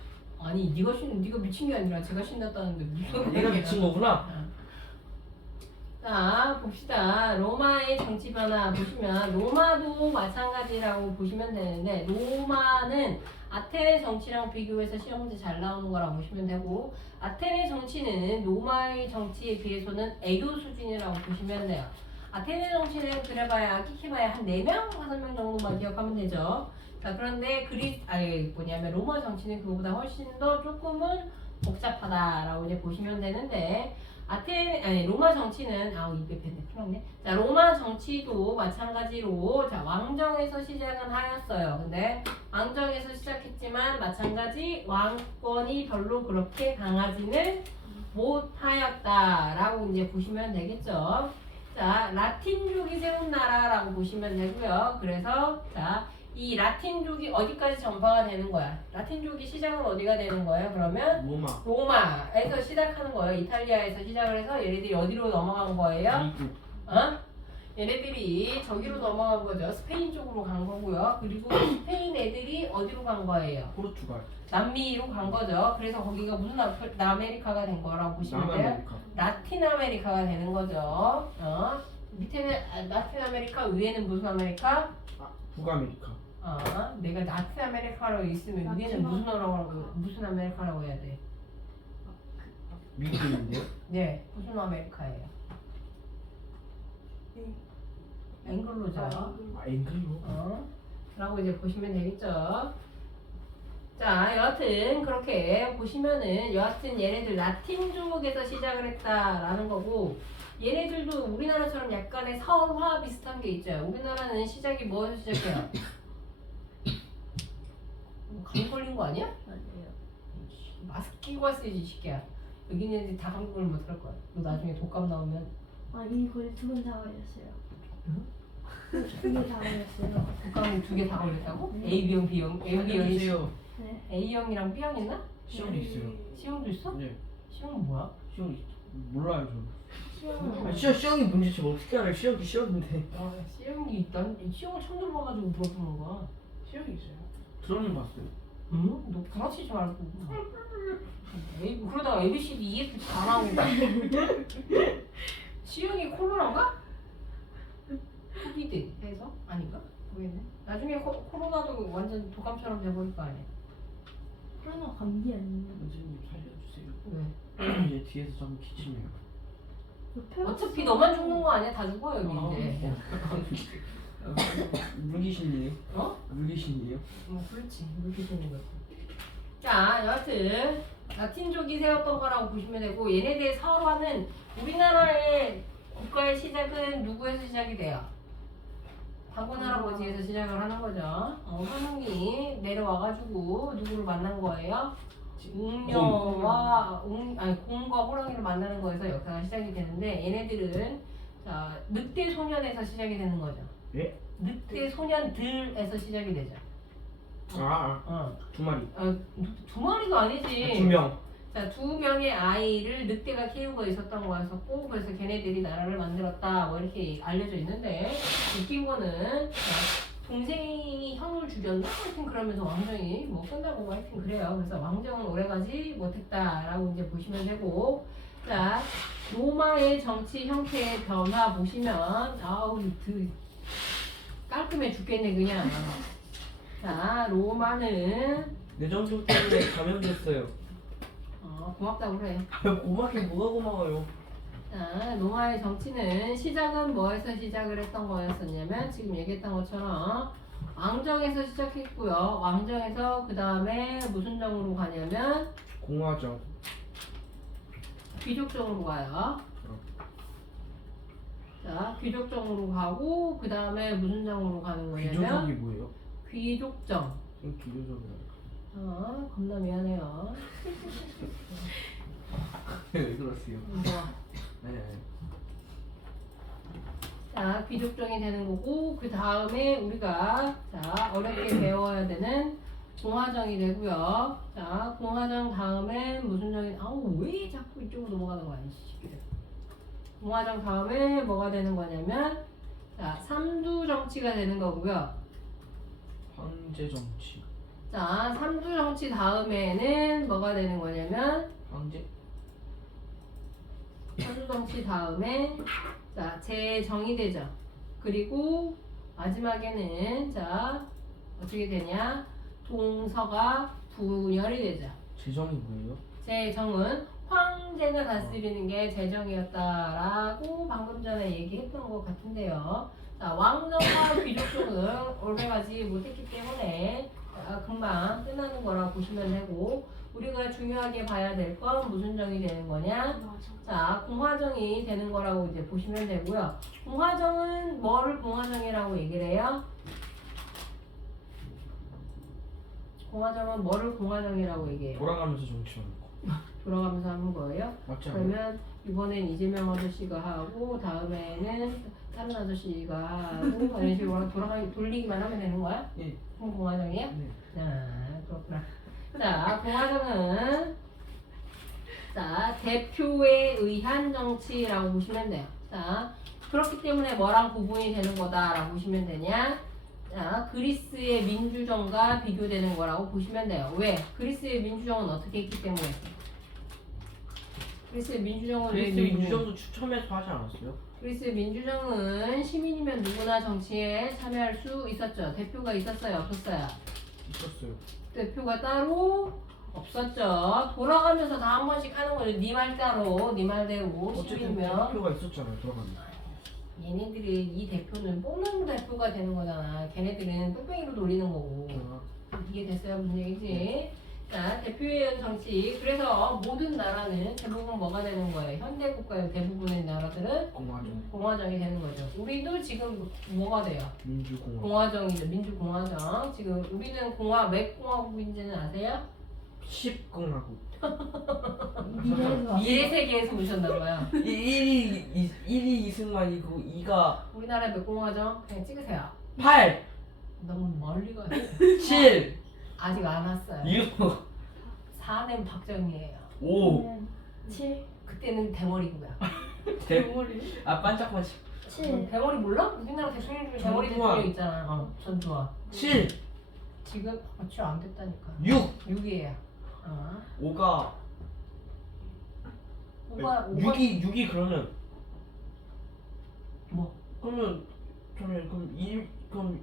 아니 네가 미친 게 아니라 제가 신났다는데 무슨 얘가 미친 거구나. 자 봅시다. 로마의 정치 변화 보시면 로마도 마찬가지라고 보시면 되는데 로마는 아테네 정치랑 비교해서 시험 문제 잘 나오는 거라고 보시면 되고 아테네 정치는 로마의 정치에 비해서는 애교 수준이라고 보시면 돼요. 아테네 정치는 그래봐야 끽해봐야 한 4명, 5명 정도만 기억하면 되죠. 자 그런데 뭐냐면 로마 정치는 그거보다 훨씬 더 조금은 복잡하다라고 이제 보시면 되는데 로마 정치는 입에 뱉네 큰일 났네. 자 로마 정치도 마찬가지로 자 왕정에서 시작은 하였어요. 근데 왕정에서 시작했지만 마찬가지 왕권이 별로 그렇게 강하지는 못하였다라고 이제 보시면 되겠죠. 자 라틴족이 세운 나라라고 보시면 되고요. 그래서 이 라틴족이 어디까지 전파가 되는 거야? 라틴족이 시작은 어디가 되는 거예요? 그러면 로마에서 시작하는 거예요. 이탈리아에서 시작을 해서 얘네들이 어디로 넘어간 거예요? 미국. 얘네들이 저기로 넘어간 거죠. 스페인 쪽으로 간 거고요. 그리고 스페인 애들이 어디로 간 거예요? 포르투갈. 남미로 간 거죠. 그래서 거기가 무슨 남아메리카가 된 거라고 보시면 돼요. 남아메리카. 라틴 아메리카가 되는 거죠. 밑에는 라틴 아메리카, 위에는 무슨 아메리카? 북아메리카. 내가 라틴 아메리카라고 있으면 위에는 무슨 아메리카라고 해야 돼? 미국인데요? 네, 무슨 아메리카예요? 앵글로죠. 앵글로. 라고 이제 보시면 되겠죠. 자, 여하튼 그렇게 보시면은 여하튼 얘네들 라틴족에서 시작을 했다라는 거고 얘네들도 우리나라처럼 약간의 설화 비슷한 게 있죠. 우리나라는 시작이 뭐에서 시작해요? 감기 걸린 거 아니야? 아니에요. 마스크 끼고 왔어야지 이 새끼야. 여기 있는 애들이 다 감기 걸리면 어떡할 거야? 너 나중에 독감 나오면 이미 거의 2번 다 걸렸어요. 응? 2개 다 걸렸어요. 독감 2개 다 걸렸다고? 네. A형, B형, A형이 알려주세요. 네. A형이랑 B형 있나? 시험도 있어요. C형도 있어? 네. C형은 뭐야? 시험 몰라요 시험은 시험이 뭔지 제가 어떻게 알아요? 시험인데. C형이 난 C형을 처음 들어봐가지고 물어보는 거야. 시험이 있어요? 드럼을 봤어요. 응? 너 구라치지 말고. 그러다가 ABCD, EF 다 나오고. C형이 코로나인가? 코비드 해서? 아닌가? 모르겠네. 나중에 코로나도 완전 독감처럼 돼버릴 거 아니야. 코로나 감기 아니에요. 선생님 살려주세요. 왜? 이제 뒤에서 좀 기침해요. 어차피 너만 죽는 거 아니야? 다 죽어 여기 이제. 물귀신이에요? 물귀신이에요? 그렇지. 이렇게 되는 거지. 자, 여하튼 라틴족이 세웠던 거라고 보시면 되고 얘네들의 설화는 우리나라의 국가의 시작은 누구에서 시작이 돼요? 단군 할아버지에서 시작을 하는 거죠. 한웅이 내려와가지고 누구를 만난 거예요? 웅녀와 곰과 호랑이를 만나는 거에서 역사가 시작이 되는데 얘네들은 늑대 소년에서 시작이 되는 거죠. 예? 늑대 소년들에서 시작이 되죠. 두 마리. 두 마리가 아니지. 2명. 자, 2명의 아이를 늑대가 키우고 있었던 거였었고 그래서 걔네들이 나라를 만들었다 뭐 이렇게 알려져 있는데 웃긴 거는 동생이 형을 죽였나? 하여튼 그러면서 왕정이 뭐 끝나고 하여튼 그래요. 그래서 왕정은 오래가지 못했다라고 이제 보시면 되고 자 로마의 정치 형태의 변화 보시면 깔끔해 죽겠네 그냥. 자 로마는 내전도 때문에 감염됐어요. 고맙다고 그래. 고맙게 뭐가 고마워요. 자, 로마의 정치는 시작은 뭐에서 시작을 했던 거였었냐면 지금 얘기했던 것처럼 왕정에서 시작했고요. 왕정에서 그 다음에 무슨 정으로 가냐면 공화정. 귀족정으로 가요. 자, 귀족정으로 가고 그 다음에 무슨 정으로 가는 귀족이 거냐면 뭐예요? 귀족정. 귀족이요. 겁나 미안해요. 왜 그러세요? 뭐. 아니. 자, 귀족정이 되는 거고 그 다음에 우리가 자 어렵게 배워야 되는 공화정이 되고요. 자, 공화정 다음에 무슨 정이 아우 왜 자꾸 이쪽으로 넘어가는 거야 이 새끼들. 공화정 다음에 뭐가 되는 거냐면 자, 삼두 정치가 되는 거고요. 황제 정치. 자, 삼두 정치 다음에는 뭐가 되는 거냐면 황제? 삼두 정치 다음에 자, 제정이 되죠. 그리고 마지막에는 자, 어떻게 되냐? 동서가 분열이 되죠. 재정이 뭐예요? 제정은 황제가 다스리는 게 제정이었다라고 방금 전에 얘기했던 것 같은데요. 자, 왕정과 귀족정은 오래가지 못했기 때문에 금방 끝나는 거라 보시면 되고 우리가 중요하게 봐야 될 건 무슨 정이 되는 거냐? 자, 공화정이 되는 거라고 이제 보시면 되고요. 공화정은 뭐를 공화정이라고 얘기를 해요? 공화정은 뭐를 공화정이라고 얘기해요? 돌아가면서 정치하는 거. 돌아가면서 하는 거예요? 맞지 않아요? 그러면 이번엔 이재명 아저씨가 하고 다음에는 다른 아저씨가 하고 이런 식으로 돌리기만 하면 되는 거야? 예. 그럼 공화정이야? 네. 자, 그렇구나. 자, 공화정은 자, 대표에 의한 정치라고 보시면 돼요. 자, 그렇기 때문에 뭐랑 구분이 되는 거다라고 보시면 되냐? 자, 그리스의 민주정과 비교되는 거라고 보시면 돼요. 왜? 그리스의 민주정은 어떻게 했기 때문에? 그리스의 민주정은 왜 그리스 민주정도 추첨해서 하지 않았어요? 그리스의 민주정은 시민이면 누구나 정치에 참여할 수 있었죠. 대표가 있었어요? 없었어요? 있었어요. 대표가 따로 없었죠. 돌아가면서 다 한 번씩 하는 거죠. 니 말대로, 니 말대로 어쨌든 시민이면 대표가 있었잖아요. 돌아가면서. 얘네들이 이 대표는 뽑는 대표가 되는 거잖아. 걔네들은 뺑뺑이로 돌리는 거고. 이해됐어요? 무슨 얘기지? 자, 대표의 정치. 그래서 모든 나라는 대부분 뭐가 되는 거예요? 현대 국가의 대부분의 나라들은 공화정. 공화정이 되는 거죠. 우리도 지금 뭐가 돼요? 민주공화국. 공화정이죠. 민주공화정. 지금 우리는 몇 공화국인지는 아세요? 10공화국. 미래에서 미래 세계에서 오셨나 봐요. 1이 이승만이고 2가 우리나라 몇 공화정? 그냥 찍으세요. 8, 너무 멀리 가요. 7, 아직 안 왔어요. 6, 4는 박정희예요. 5, 7 그때는 대머리고요. 대머리. 아 반짝반짝. 7 대머리 몰라? 우리나라 대통령 중에 대머리 전두환. 대통령 있잖아. 전두환. 7, 지금 며칠 안 됐다니까. 6, 6이에요. 5가 6이 그러면 뭐? 그러면 그럼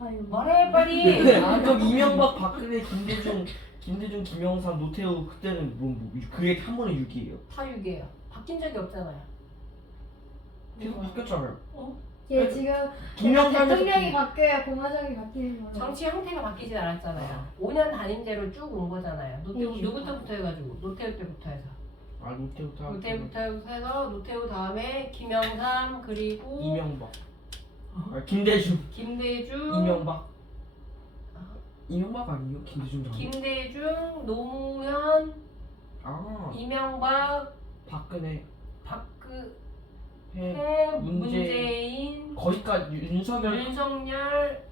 아유 말해 빨리. 그럼 이명박, 박근혜, 김대중, 김영삼, 노태우 그때는 그게 한 번에 6이에요. 다 6이에요. 바뀐 적이 없잖아요. 계속 바뀌었잖아요. 얘 지금 김영삼 대통령이 바뀌어야 공화정이 바뀌는 거예요. 정치 형태가 바뀌진 않았잖아요. 5년 단임제로 쭉 온 거잖아요. 노태우 누구부터 해가지고 노태우 때부터 해서. 노태우부터 해서 노태우 다음에 김영삼 그리고 이명박, 김대중, 김대중, 이명박 아니에요? 김대중 다음에? 김대중, 노무현, 이명박, 박근혜, 문재인, 거기까지 윤석열,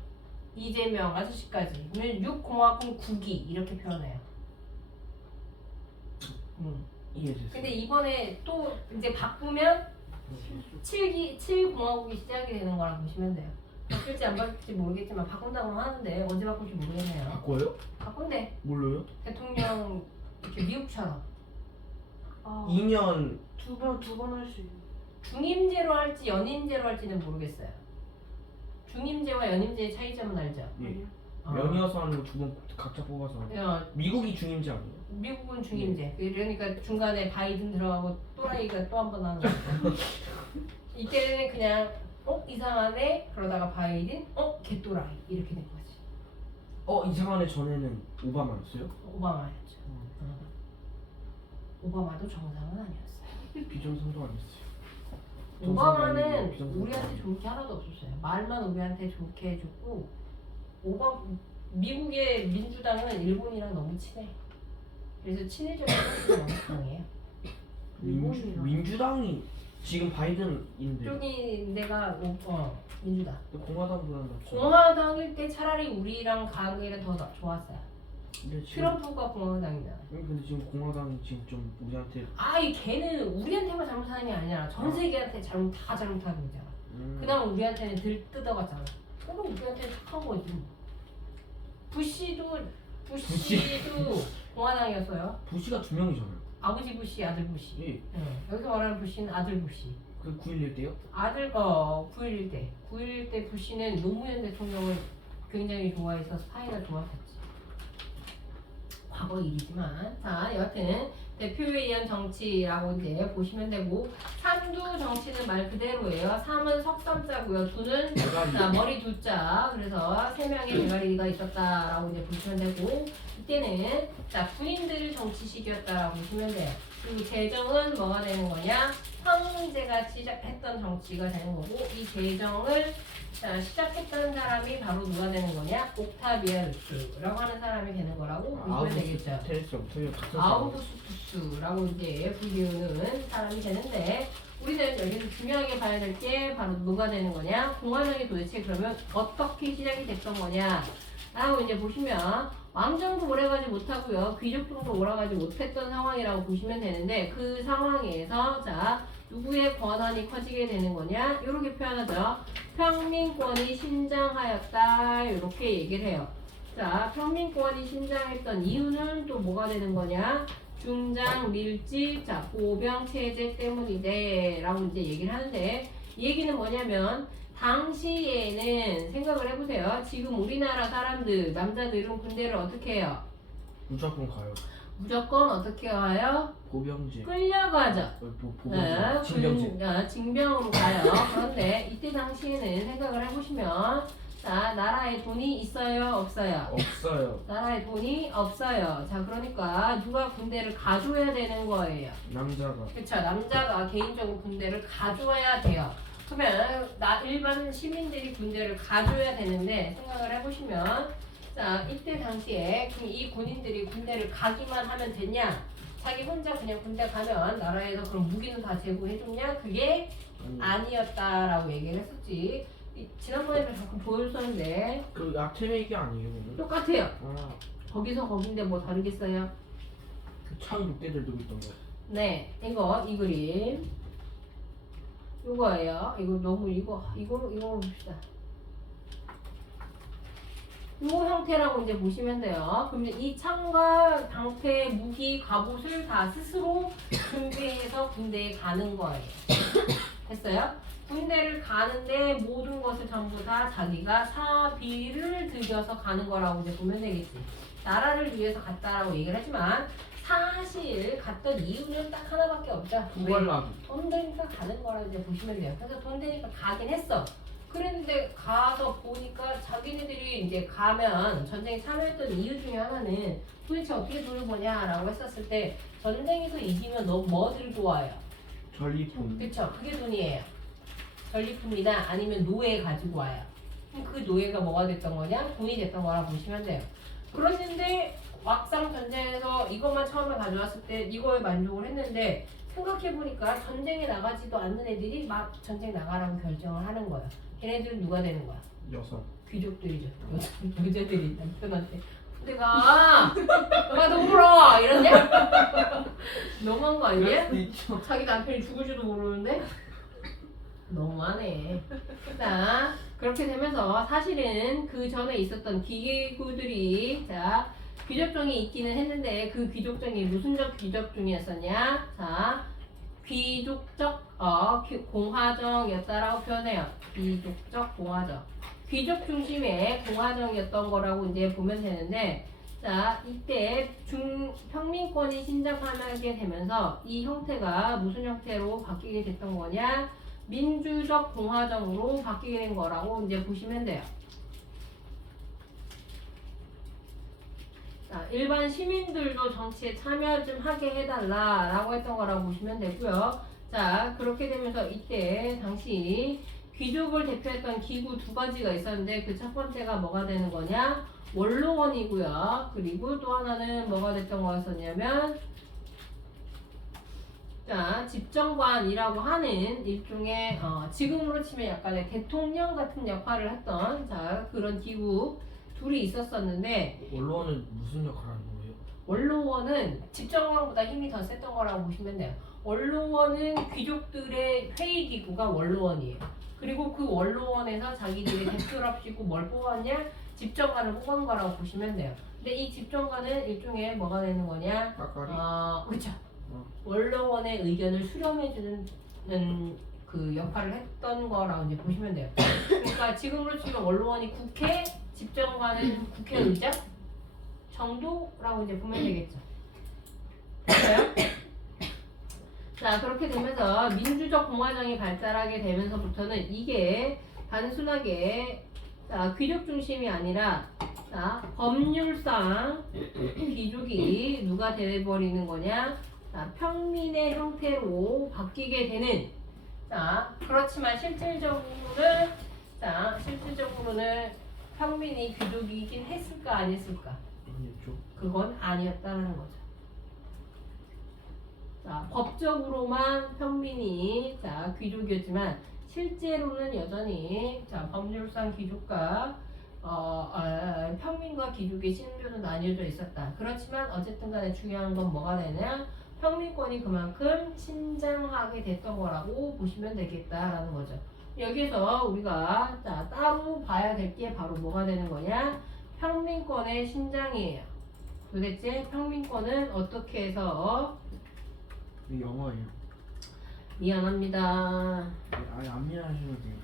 이재명 아저씨까지. 6공화국 9기 이렇게 표현해요. 이해됐어요. 근데 이번에 또 이제 바꾸면 7공화국이 시작이 되는 거라고 보시면 돼요. 바뀔지 안 바뀔지 모르겠지만 바꾼다고 하는데 언제 바꿀지 모르겠네요. 바꿔요? 바꾼대. 뭘로요? 대통령 이렇게 미국처럼 2년 두 번 할 수 있는. 중임제로 할지 연임제로 할지는 모르겠어요. 중임제와 연임제의 차이점은 알죠? 예. 어. 연이어서 하는 거 두 번 각자 뽑아서 미국이 중임제 아니에요? 미국은 중임제. 그러니까 중간에 바이든 들어가고 또라이가 또 한 번 하는 거죠. 이때는 그냥 이상하네 그러다가 바이든 개또라이 이렇게 된 거지. 이상한 애 전에는 오바마였어요? 오바마였죠. 오바마도 정상은 아니었어요. 비정상도 아니었어요. 오바마는 비정상도 우리한테 아니었어요. 좋은 게 하나도 없었어요. 말만 우리한테 좋게 해줬고 미국의 민주당은 일본이랑 너무 친해. 그래서 친해져야 너무 강해요. 민주당이 지금 바이든인데 쪽이 내가 민주당. 공화당보다는 낫죠. 공화당일 때 차라리 우리랑 가기가 더 좋았어요. 근데 지금 트럼프가 공화당이잖아. 근데 지금 공화당이 지금 좀 우리한테 이 걔는 우리한테만 잘못하는 게 아니잖아. 전 세계한테 다 잘못하는 거잖아. 그다음 우리한테는 뜯어갔잖아. 그럼 우리한테는 착한 거지. 부시도 공화당이었어요. 부시가 2명이잖아요. 아버지 부시, 아들 부시. 예. 여기서 말하는 부시는 아들 부시. 그 9.11 때요? 아들 9.11 때. 9.11 때 부시는 노무현 대통령을 굉장히 좋아해서 사이가 좋았었지. 과거 일이지만 여하튼 대표에 의한 정치라고 이제 보시면 되고 3두 정치는 말 그대로예요. 3은 석삼자고요. 2는 대가리. 머리 두자. 그래서 3명의 대가리가 있었다라고 이제 보시면 되고 이때는 군인들 정치식이었다라고 보시면 돼요. 그리고 재정은 뭐가 되는 거냐? 황제가 시작했던 정치가 되는 거고 이 재정을 시작했던 사람이 바로 누가 되는 거냐? 옥타비아누스라고 하는 사람이 되는 거라고 보시면 되겠죠. 테레스부터 같은 사람. 아우구스투스라고 이제 불리우는 사람이 되는데 우리는 여기서 중요하게 봐야 될 게 바로 누가 되는 거냐? 공화당이 도대체 그러면 어떻게 시작이 됐던 거냐? 라고 이제 보시면 왕정도 오래가지 못하고요. 귀족들도 오래가지 못했던 상황이라고 보시면 되는데 그 상황에서 누구의 권한이 커지게 되는 거냐? 이렇게 표현하죠. 평민권이 신장하였다. 이렇게 얘기를 해요. 평민권이 신장했던 이유는 또 뭐가 되는 거냐? 중장, 밀집, 보병 체제 때문이래. 라고 이제 얘기를 하는데 이 얘기는 뭐냐면 당시에는 생각을 해보세요. 지금 우리나라 사람들, 남자들은 군대를 어떻게 해요? 무조건 가요. 무조건 어떻게 가요? 보병제. 끌려가죠. 보병제. 징병제. 징병으로 가요. 그런데 이때 당시에는 생각을 해보시면 나라에 돈이 있어요? 없어요? 없어요. 나라에 돈이 없어요. 그러니까 누가 군대를 가져야 되는 거예요. 남자가. 그렇죠. 남자가 개인적으로 군대를 가져야 돼요. 그러면 일반 시민들이 군대를 가져야 되는데 생각을 해보시면 이때 당시에 이 군인들이 군대를 가기만 하면 됐냐? 자기 혼자 그냥 군대 가면 나라에서 그런 무기는 다 제공해줬냐? 그게 아니었다라고 얘기를 했었지. 지난번에도 자꾸 보여줬었는데 그 악템 얘기 아니에요? 오늘? 똑같아요. 거기서 거긴데 뭐 다르겠어요? 그창 독대들 들고 있던 거. 네, 이 그림 이거예요. 이거 너무 이거 봅시다. 이 형태라고 이제 보시면 돼요. 그러면 이 창과 방패, 무기, 갑옷을 다 스스로 준비해서 군대에 가는 거예요. 됐어요? 군대를 가는데 모든 것을 전부 다 자기가 사비를 들여서 가는 거라고 이제 보면 되겠지. 나라를 위해서 갔다라고 얘기를 하지만 사실 갔던 이유는 딱 하나밖에 없죠. 후발라기. 돈 되니까 가는 거라고 이제 보시면 돼요. 그래서 돈 되니까 가긴 했어. 그랬는데 가서 보니까 자기네들이 이제 가면 전쟁에 참여했던 이유 중에 하나는 도대체 어떻게 돈을 버냐라고 했었을 때 전쟁에서 이기면 너 뭐 들고 와요? 전리품. 그쵸? 그게 돈이에요. 전리품이나 아니면 노예 가지고 와요. 그럼 그 노예가 뭐가 됐던 거냐? 돈이 됐던 거라고 보시면 돼요. 그랬는데 막상 전쟁에서 이것만 처음에 가져왔을 때 이거에 만족을 했는데 생각해보니까 전쟁에 나가지도 않는 애들이 막 전쟁 나가라고 결정을 하는 거야. 걔네들은 누가 되는 거야? 여성. 귀족들이죠. 여자들이 남편한테 내가 돈 벌어 이러냐? 너무한 거 아니야? 있죠. 자기 남편이 죽을지도 모르는데 너무하네. 그렇게 되면서 사실은 그 전에 있었던 기계구들이 귀족종이 있기는 했는데 그 귀족종이 무슨 귀족종이었었냐? 귀족적 공화정이었다라고 표현해요. 귀족적 공화정. 귀족 중심의 공화정이었던 거라고 이제 보면 되는데 이때 평민권이 신장하게 되면서 이 형태가 무슨 형태로 바뀌게 됐던 거냐? 민주적 공화정으로 바뀌게 된 거라고 이제 보시면 돼요. 일반 시민들도 정치에 참여 좀 하게 해달라라고 했던 거라고 보시면 되고요. 그렇게 되면서 이때 당시 귀족을 대표했던 기구 2가지가 있었는데 그 첫 번째가 뭐가 되는 거냐? 원로원이고요. 그리고 또 하나는 뭐가 됐던 거였었냐면 자, 집정관이라고 하는 일종의 지금으로 치면 약간의 대통령 같은 역할을 했던 자 그런 기구 둘이 있었었는데 원로원은 무슨 역할을 하는 거예요? 원로원은 집정관보다 힘이 더 셌던 거라고 보시면 돼요. 원로원은 귀족들의 회의 기구가 원로원이에요. 그리고 그 원로원에서 자기들이 대표랍시고 뭘 뽑았냐? 집정관을 뽑은 거라고 보시면 돼요. 근데 이 집정관은 일종의 뭐가 되는 거냐? 까까리? 그렇죠. 어. 원로원의 의견을 수렴해주는 그 역할을 했던 거라고 이제 보시면 돼요. 그러니까 지금으로 치면 원로원이 국회, 집정관은 국회의장 정도라고 이제 보면 되겠죠. 됐어요? 자, 그렇게 되면서 민주적 공화정이 발달하게 되면서부터는 이게 단순하게 자, 귀족 중심이 아니라 자, 법률상 귀족이 누가 돼버리는 거냐? 자, 평민의 형태로 바뀌게 되는 자, 그렇지만 실질적으로는 평민이 귀족이긴 했을까 안 했을까? 아니죠. 그건 아니었다는 거죠. 자, 법적으로만 평민이 자, 귀족이었지만 실제로는 여전히 자, 법률상 귀족과 평민과 귀족의 신분은 나뉘어져 있었다. 그렇지만 어쨌든 간에 중요한 건 뭐가 되냐? 평민권이 그만큼 신장하게 됐던 거라고 보시면 되겠다라는 거죠. 여기서 우리가 자, 따로 봐야 될 게 바로 뭐가 되는 거냐? 평민권의 신장이에요. 도대체 평민권은 어떻게 해서 이게 영어예요. 미안합니다. 아예 안 미안하셔도 돼요.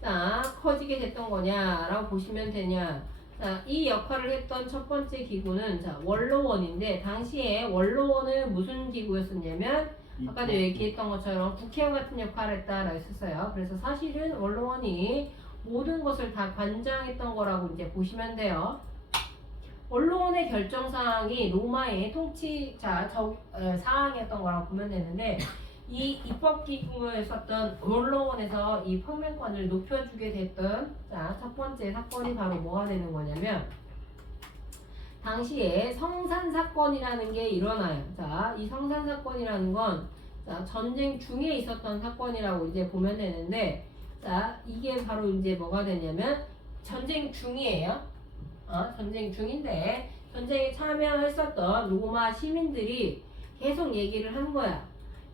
자, 커지게 됐던 거냐라고 보시면 되냐. 자, 이 역할을 했던 첫 번째 기구는 자, 원로원인데 당시에 원로원은 무슨 기구였었냐면 아까도 얘기했던 것처럼 국회와 같은 역할을 했다라고 했었어요. 그래서 사실은 원로원이 모든 것을 다 관장했던 거라고 이제 보시면 돼요. 원로원의 결정사항이 로마의 통치자 사항이었던 거라고 보면 되는데 이 입법기구에 있었던 원로원에서 이 평민권을 높여주게 됐던 자, 첫 번째 사건이 바로 뭐가 되는 거냐면 당시에 성산사건이라는 게 일어나요. 자, 이 성산사건이라는 건 자, 전쟁 중에 있었던 사건이라고 이제 보면 되는데 자, 이게 바로 이제 뭐가 되냐면 전쟁 중이에요. 전쟁 중인데 전쟁에 참여했었던 로마 시민들이 계속 얘기를 한 거야.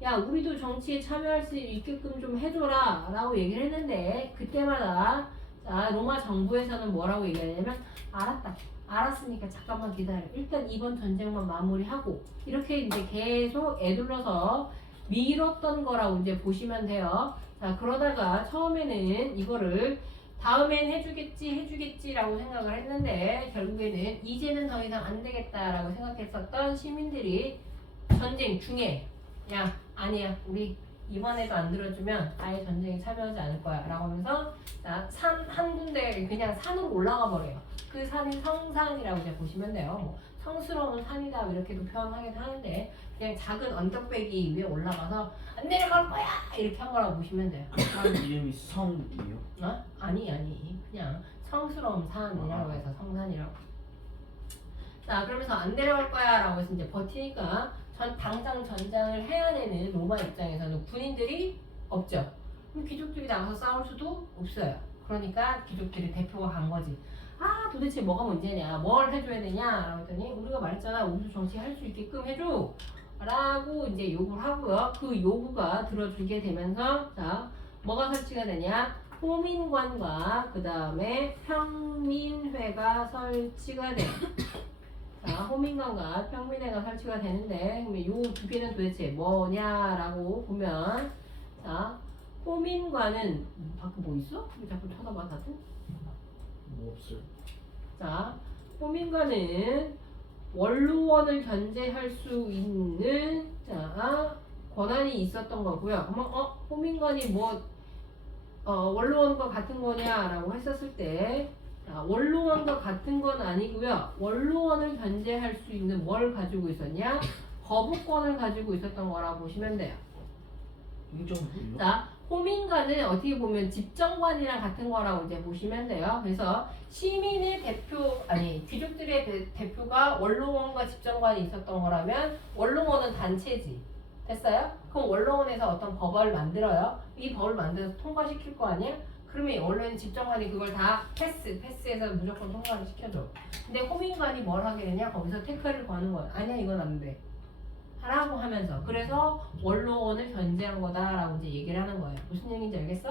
야, 우리도 정치에 참여할 수 있게끔 좀 해줘라 라고 얘기를 했는데 그때마다 자, 로마 정부에서는 뭐라고 얘기하냐면 알았다. 알았으니까 잠깐만 기다려. 일단 이번 전쟁만 마무리하고 이렇게 이제 계속 애둘러서 미뤘던 거라고 이제 보시면 돼요. 자, 그러다가 처음에는 이거를 다음엔 해주겠지라고 생각을 했는데 결국에는 이제는 더 이상 안 되겠다라고 생각했었던 시민들이 전쟁 중에 야, 아니야, 우리 이번에도 안 들어주면 아예 전쟁에 참여하지 않을 거야 라고 하면서 산 한 군데 그냥 산으로 올라가 버려요. 그 산이 성산이라고 이제 보시면 돼요. 뭐 성스러운 산이다 이렇게도 표현하긴 하는데 그냥 작은 언덕배기 위에 올라가서 안 내려갈 거야 이렇게 한 거라고 보시면 돼요. 그 산 이름이 성이에요? 아니 그냥 성스러운 산이라고 해서 성산이라고. 자, 그러면서 안 내려갈 거야 라고 해서 이제 버티니까 당장 전장을 해야 되는 로마 입장에서는 군인들이 없죠. 그럼 귀족들이 나가서 싸울 수도 없어요. 그러니까 귀족들이 대표가 간 거지. 도대체 뭐가 문제냐, 뭘 해줘야 되냐 라고 했더니 우리가 말했잖아, 우리도 정치 할 수 있게끔 해줘 라고 이제 요구를 하고요. 그 요구가 들어주게 되면서 자, 뭐가 설치가 되냐, 호민관과 그 다음에 평민회가 설치가 돼요. 자, 호민관과 평민회가 설치가 되는데 그러면 요 두 개는 도대체 뭐냐라고 보면 자, 호민관은 밖에 뭐 있어? 왜 자꾸 쳐다봐 다들? 뭐 없어요. 자, 호민관은 원로원을 견제할 수 있는 자, 권한이 있었던 거고요. 그러면 호민관이 뭐 원로원과 같은 거냐라고 했었을 때 자, 원로원과 같은 건 아니고요. 원로원을 견제할 수 있는 뭘 가지고 있었냐? 거부권을 가지고 있었던 거라고 보시면 돼요. 행정부요? 자, 호민관은 어떻게 보면 집정관이랑 같은 거라고 이제 보시면 돼요. 그래서 시민의 대표, 귀족들의 대표가 원로원과 집정관이 있었던 거라면 원로원은 단체지. 됐어요? 그럼 원로원에서 어떤 법을 만들어요. 이 법을 만들어서 통과시킬 거 아니야? 그러면 원로원 집정관이 그걸 다 패스해서 무조건 통과를 시켜줘. 근데 호민관이 뭘 하게 되냐? 거기서 태클을 거는 거야. 아니야, 이건 안 돼. 하라고 하면서. 그래서 원로원을 견제한 거다라고 이제 얘기를 하는 거예요. 무슨 얘기인지 알겠어?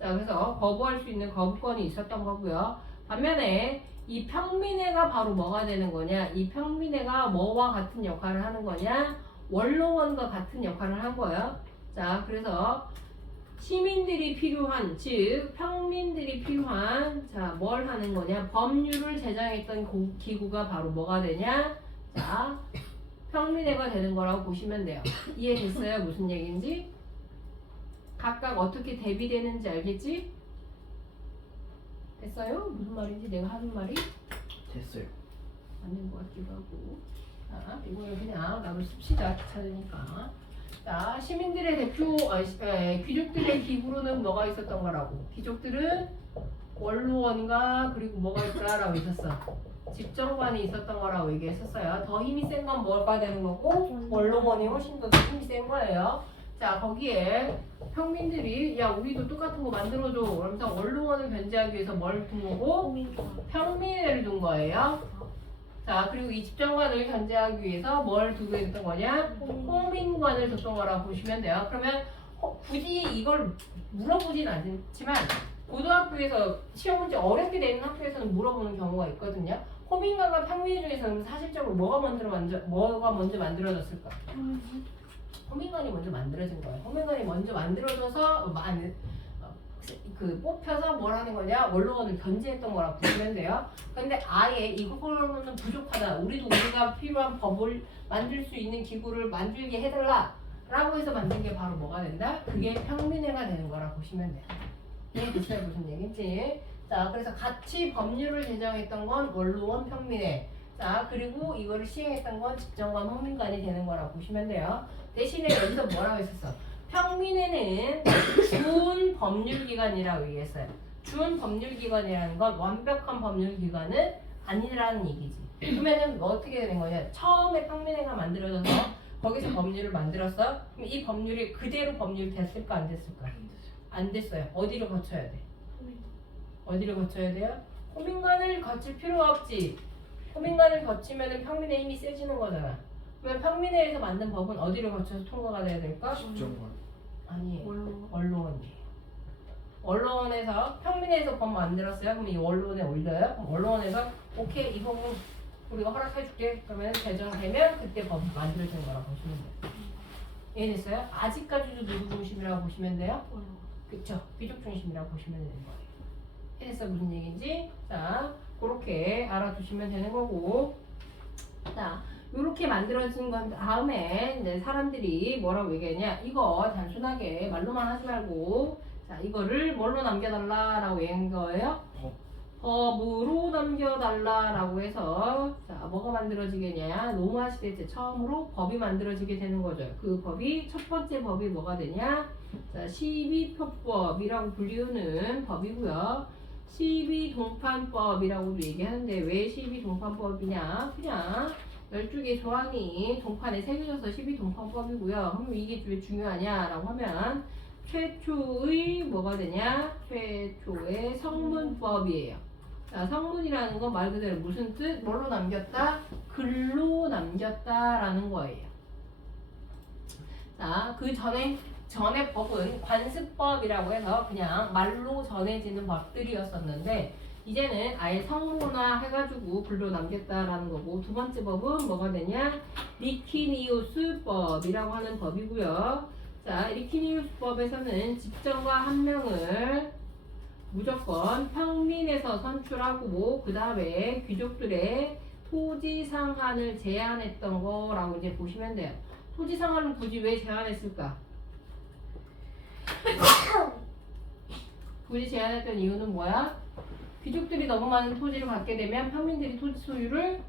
자, 그래서 거부할 수 있는 거부권이 있었던 거고요. 반면에 이 평민회가 바로 뭐가 되는 거냐? 이 평민회가 뭐와 같은 역할을 하는 거냐? 원로원과 같은 역할을 한 거예요. 자, 그래서 시민들이 필요한, 즉 평민들이 필요한, 자, 뭘 하는 거냐? 법률을 제정했던 기구가 바로 뭐가 되냐? 자, 평민회가 되는 거라고 보시면 돼요. 이해됐어요? 무슨 얘기인지? 각각 어떻게 대비되는지 알겠지? 됐어요? 무슨 말인지 내가 하는 말이? 됐어요. 맞는 것 같기도 하고. 자, 이거는 그냥 나도 씁시다. 귀찮으니까. 자, 시민들의 대표, 귀족들의 기구로는 뭐가 있었던 거라고? 귀족들은 원로원과 그리고 뭐가 있다라고 있었어. 집정관이 있었던 거라고 얘기했었어요. 더 힘이 센 건 뭐가 되는 거고? 원로원이 훨씬 더 힘이 센 거예요. 자, 거기에 평민들이 야 우리도 똑같은 거 만들어줘. 그러면서 원로원을 견제하기 위해서 뭘 둔 거고? 평민회를 둔 거예요. 자, 그리고 이 집정관을 견제하기 위해서 뭘 두게 됐던 거냐? 호민관을 뒀던 거라고 보시면 돼요. 그러면 굳이 이걸 물어보진 않지만 고등학교에서 시험 문제 어렵게 내는 학교에서는 물어보는 경우가 있거든요. 호민관과 평민 중에서는 사실적으로 뭐가 먼저 만들어졌을까? 호민관이 먼저 만들어진 거예요. 호민관이 먼저 만들어져서 뽑혀서 뭘 하는 거냐? 원로원을 견제했던 거라고 보시면 돼요. 근데 아예 이거는 부족하다. 우리가 필요한 법을 만들 수 있는 기구를 만들게 해달라. 라고 해서 만든 게 바로 뭐가 된다? 그게 평민회가 되는 거라고 보시면 돼요. 이해됐어요? 무슨 얘기인지. 자, 그래서 같이 법률을 제정했던 건 원로원 평민회. 자, 그리고 이거를 시행했던 건 집정관 호민관이 되는 거라고 보시면 돼요. 대신에 여기서 뭐라고 했었어? 평민회는 준 법률기관이라고 얘기했어요. 준 법률기관이라는 건 완벽한 법률기관은 아니라는 얘기지. 그러면은 뭐 어떻게 되는 거냐? 처음에 평민회가 만들어져서 거기서 법률을 만들었어? 그럼 이 법률이 그대로 법률이 됐을까 안 됐을까? 안 됐어요. 어디로 거쳐야 돼? 어디로 거쳐야 돼요? 호민관을 거칠 필요가 없지. 호민관을 거치면은 평민의 힘이 세지는 거잖아. 그러면 평민회에서 만든 법은 어디로 거쳐서 통과가 돼야 될까? 집정관. 아니에요. 원로원이에요. 원로원에서 평민회에서 법 만들었어요. 그럼 이 원로원에 올려요. 그럼 원로원에서 오케이 이 법은 우리가 허락해줄게. 그러면 제정되면 그때 법이 만들어진 거라고 보시면 돼요. 이해됐어요? 아직까지도 누구 중심이라고 보시면 돼요? 그쵸? 귀족 중심이라고 보시면 되는 거예요. 이해됐어? 무슨 얘기인지? 자, 그렇게 알아두시면 되는 거고. 자, 이렇게 만들어진 건 다음에 이제 사람들이 뭐라고 얘기했냐? 이거 단순하게 말로만 하지 말고, 자, 이거를 뭘로 남겨달라라고 얘기한 거예요? 법으로 남겨달라라고 해서, 자, 뭐가 만들어지겠냐? 로마 시대 때 처음으로 법이 만들어지게 되는 거죠. 그 법이, 첫 번째 법이 뭐가 되냐? 자, 12표법이라고 불리우는 법이고요. 12동판법이라고도 얘기하는데 왜 12동판법이냐? 그냥 12개 조항이 동판에 새겨져서 12동판법이고요. 그럼 이게 왜 중요하냐라고 하면 최초의 뭐가 되냐? 최초의 성문법이에요. 자, 성문이라는 건 말 그대로 무슨 뜻? 뭘로 남겼다? 글로 남겼다라는 거예요. 자, 그 전에 법은 관습법이라고 해서 그냥 말로 전해지는 법들이었었는데 이제는 아예 성문화 해가지고 글로 남겼다라는 거고 두 번째 법은 뭐가 되냐? 리키니우스법이라고 하는 법이고요. 자, 리키니우스법에서는 집정과 한 명을 무조건 평민에서 선출하고 그 다음에 귀족들의 토지 상한을 제한했던 거라고 이제 보시면 돼요. 토지 상한을 굳이 왜 제한했을까? 굳이 제한했던 이유는 뭐야? 귀족들이 너무 많은 토지를 갖게 되면 평민들이 토지 소유를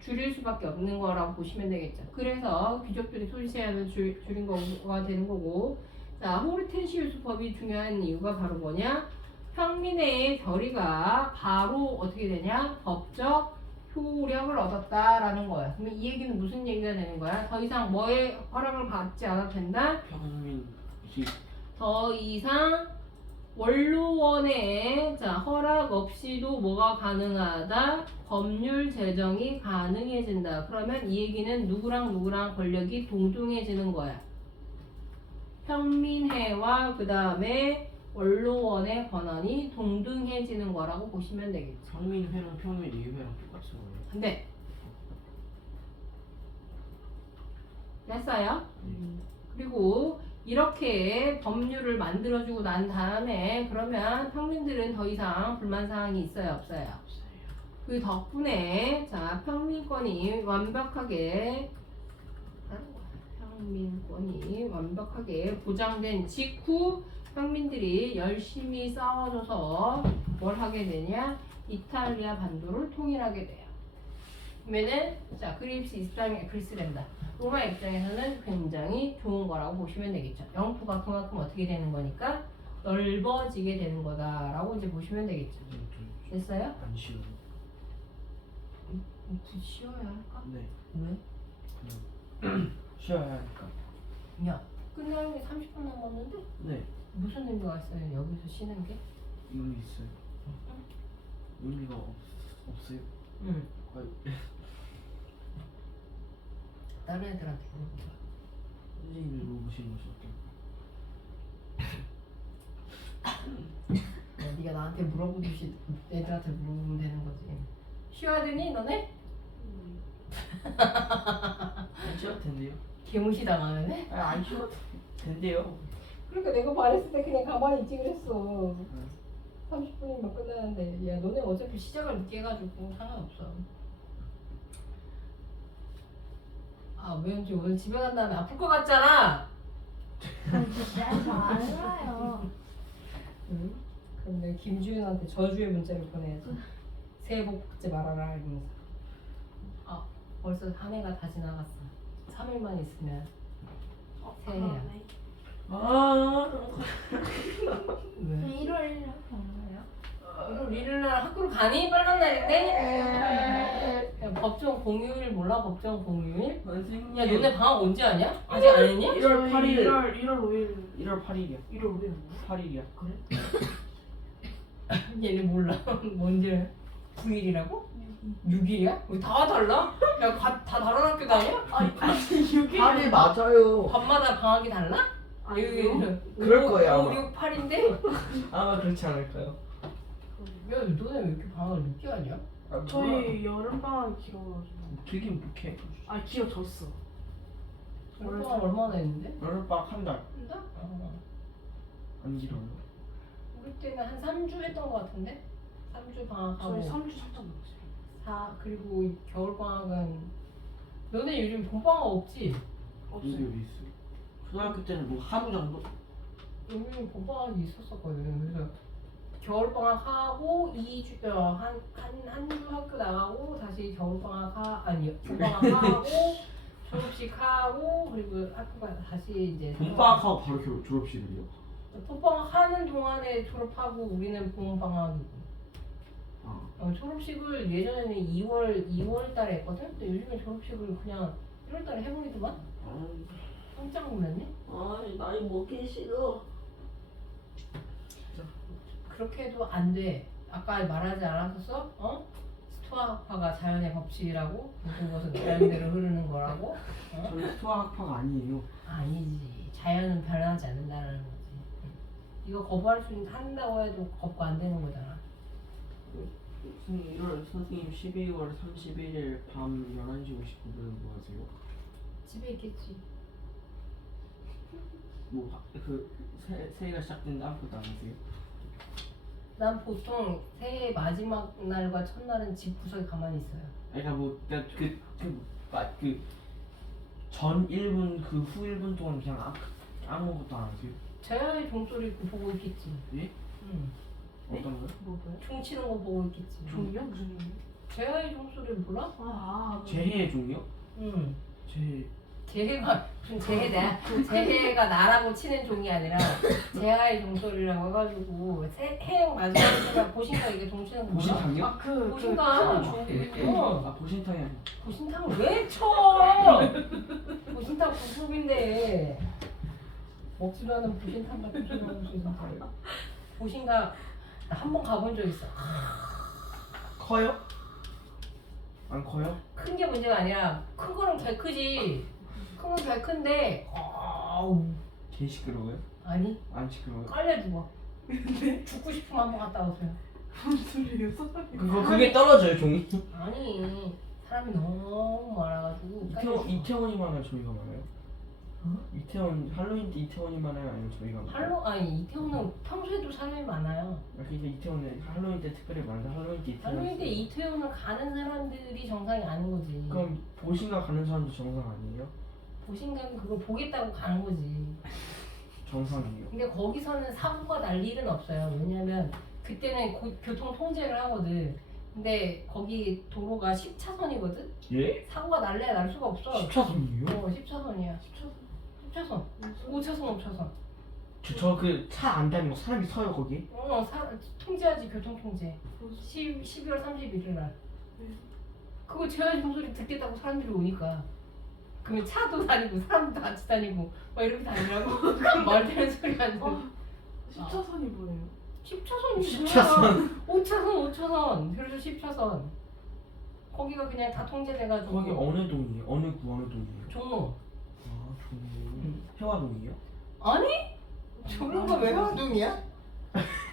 줄일 수밖에 없는 거라고 보시면 되겠죠. 그래서 귀족들이 토지 제한을 줄인 거가 되는 거고, 자, 호르텐시우스법이 중요한 이유가 바로 뭐냐? 평민의 결의가 바로 어떻게 되냐? 법적 효력을 얻었다라는 거야. 그러면 이 얘기는 무슨 얘기가 되는 거야? 더 이상 뭐에 허락을 받지 않아도 된다? 평민 더 이상 원로원의 자 허락 없이도 뭐가 가능하다? 법률 제정이 가능해진다. 그러면 이 얘기는 누구랑 누구랑 권력이 동등해지는 거야. 평민회와 그 다음에 원로원의 권한이 동등해지는 거라고 보시면 되겠죠. 평민회랑 평민예회랑 똑같은 거예요. 근데 됐어요? 그리고 이렇게 법률을 만들어주고 난 다음에 그러면 평민들은 더 이상 불만사항이 있어요 없어요? 그 덕분에 자 평민권이 완벽하게 보장된 직후 평민들이 열심히 싸워줘서 뭘 하게 되냐? 이탈리아 반도를 통일하게 돼요. 그러면은 자 그립스 이스라엘 그리스랜다. 로마 입장에서는 굉장히 좋은 거라고 보시면 되겠죠. 영토가 그만큼 어떻게 되는 거니까 넓어지게 되는 거다라고 이제 보시면 되겠죠. 됐어요? 안 쉬워요. 쉬어야 할까? 네. 왜? 쉬어야 하니까. 야 끝나는 게 30분 남았는데 네. 무슨 의미가 있어요? 여기서 쉬는 게? 의미 있어요. 의미가 없어요. 응. 아니, 다른 애들한테 물어보자. 선생님이 물어보시는 것이 어떨까요? 네가 나한테 물어보듯이 애들한테 물어보면 되는 거지. 쉬어야 되니 너네? 안 쉬어도 된대요. 개무시 당하는 애? 안 쉬어도 된대요. 그러니까 내가 말했을 때 그냥 가만히 있지 그랬어. 30분이면 끝나는데 야 너네 어차피 시작을 늦게 해가지고 상관없어. 아 왠지 오늘 집에 간 다음에 아플 것 같잖아. 진짜 알아요. 응? 그럼 내가 김주윤한테 저주의 문자를 보내야지. 새해 복 받지 말아라 이러면서. 아 벌써 한 해가 다 지나갔어. 3일만 있으면 새해야. 아, 왜? 1월 1일 건가요? 이거 일요일날 학교를 가니? 빨간 날인데? 야, 법정 공휴일 몰라? 법정 공휴일? 선생님. 야 너네 방학 언제 하냐? 아직 안 했니? 1월 8일. 1월 5일 1월 8일이야. 1월 5일 8일이야. 얘는 몰라. 뭔지 9일이라고? 6일이야? 우리 다 달라? 야 다 다른 학교 다녀? 아니 6일 8일 맞아요. 밤마다 방학이 달라? 그럴 거예요, 아마. 5, 6, 8인데? 아마 그렇지 않을까요? 야 너네 왜 이렇게 방학을 늦게 하냐? 아, 몰라. 저희 여름방학이 길어가지고 길긴 못해. 아 길어졌어. 여름방학 얼마나 했는데? 여름방학 한 달. 한 달? 안 길어요. 우리 때는 한 3주 했던 것 같은데? 3주 방학하고 저희 3주 살짝 넘었어요. 그리고 이 겨울방학은 너네 요즘 봄방학 없지? 이게 없어요. 왜 있어? 초등학교 때는 뭐 하루 정도? 여기는 봄방학이 있었었거든. 그래서 겨울방학하고 2주 한 주 학교 나가고 다시 겨울방학 아니 봄방학하고 졸업식 하고 그리고 학교가 다시 이제 봄방학하고 바로 졸업식이요? 봄방학 하는 동안에 졸업하고 우리는 봄방학이고 아. 졸업식을 예전에는 2월 달에 했거든? 근데 요즘에 졸업식을 그냥 1월 달에 해버리더만? 깜짝 놀랐네? 아니 나이 먹기 싫어. 그렇게 해도 안 돼. 아까 말하지 않았었어? 어? 스토아학파가 자연의 법칙이라고? 모든 것은 자연대로 흐르는 거라고? 어? 저희 스토아학파가 아니에요. 아니지. 자연은 변하지 않는다는 거지. 이거 거부할 수 한다고 해도 거부 안 되는 거잖아. 선생님 12월 31일 밤 11시 59분에 뭐 하세요? 집에 있겠지. 새해가 시작된 다음부터 안 하세요? 난 보통 새해 마지막 날과 첫날은 집 구석에 가만히 있어요. 그러니까 전 1분 그 후 1분 동안 그냥 아무것도 안 하세요? 제아의 종소리 보고 있겠지. 예? 응. 어떤 거요? 뭐가요? 총 치는 거 보고 있겠지. 종이요? 무슨 종이? 제아의 종소리 몰라? 아 제해 종이요? 응. 제 재해가 무슨 재해다. 재해가 나라고 치는 종이 아니라 재하의 종소리라고 해가지고 해양 마지막에 보신탕 이게 종치는 거 몰라? 보신탕이요? 아그 보신탕 아 보신탕이 아니고. 보신탕 왜 쳐? 보신탕 국수인데 먹지도 않은 보신탕 같은 소리 하고 있어. 보신탕 한 번 가본 적 있어. 커요? 안 커요? 큰 게 문제가 아니라 큰 거는 개 크지. 큰 건 개 큰데 개 시끄러워요? 아니 안 시끄러워요? 깔려 죽어. 죽고 싶으면 한 번 갔다 오세요. 무슨 소리예요? 사람이 그게 떨어져요 종이? 아니 사람이 너무 많아가지고 이태원이 많아요 저희가 많아요? 어? 이태원 할로윈 때 이태원이 많아요 아니면 저희가 많아요? 아니 이태원은 평소에도 사람이 많아요. 그러니까 이태원에 할로윈 때 특별히 많은데 할로윈 때 이태원. 할로윈 때 이태원을 가는 사람들이 정상이 아닌 거지. 그럼 보신가 가는 사람도 정상 아니에요? 보신가면 그걸 보겠다고 가는 거지. 정상이에요. 근데 거기서는 사고가 날 일은 없어요. 왜냐면 그때는 교통 통제를 하거든. 근데 거기 도로가 10차선이거든? 예? 사고가 날래야 날 수가 없어. 10차선이에요? 10차선이야. 10차선. 5차선, 5차선. 저 그 차 안 다니고 사람이 서요 거기? 통제하지, 교통 통제. 12월 31일 날. 그거 제한 종소리 듣겠다고 사람들이 오니까. 그러면 차도 다니고 사람도 같이 다니고 막 이렇게 다니라고. 그럼 말 되는 소리 안 들어. 10차선이 뭐예요? 10차선이 10차선. 5차선. 그래서 10차선. 거기가 그냥 다 통제돼가지고. 거기 어느 동이에요? 어느 구 어느 동이에요? 종로. 아 종로. 해화동이에요? 아니? 종로가 왜 해화동이야?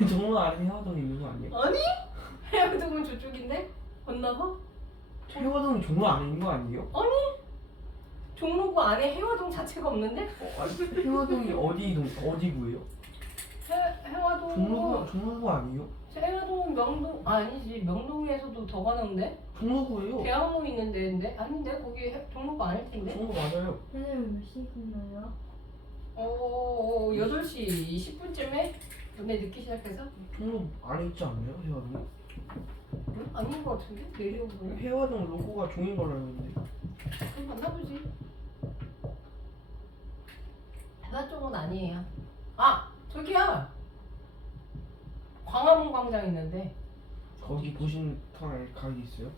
종로 아래 해화동에 있는 거 아니에요? 아니? 해화동은 저쪽인데? 건너서? 해화동이 종로 안에 있는 거 아니에요? 종로구 안에 해화동 자체가 없는데? 해화동이 어디 구예요? 해화동. 종로구 아니에요? 해화동은 명동 아니지 명동에서도 더 가는데? 종로구예요. 대학로 있는 데인데? 아닌데 거기 종로구 아닐 텐데? 종로 맞아요. 선생님 몇 시에 끝나요? 8시 20분쯤에 너네 늦게 시작해서? 종로 안에 있지 않나요? 해화동? 응? 아닌 것 같은데? 내려오고 해화동 로고가 종인 걸로 알고 있는데. 그럼 만나보지. 해화 쪽은 아니에요. 아! 저기야! 광화문 광장 있는데 거기 보신탕 가게 있어요?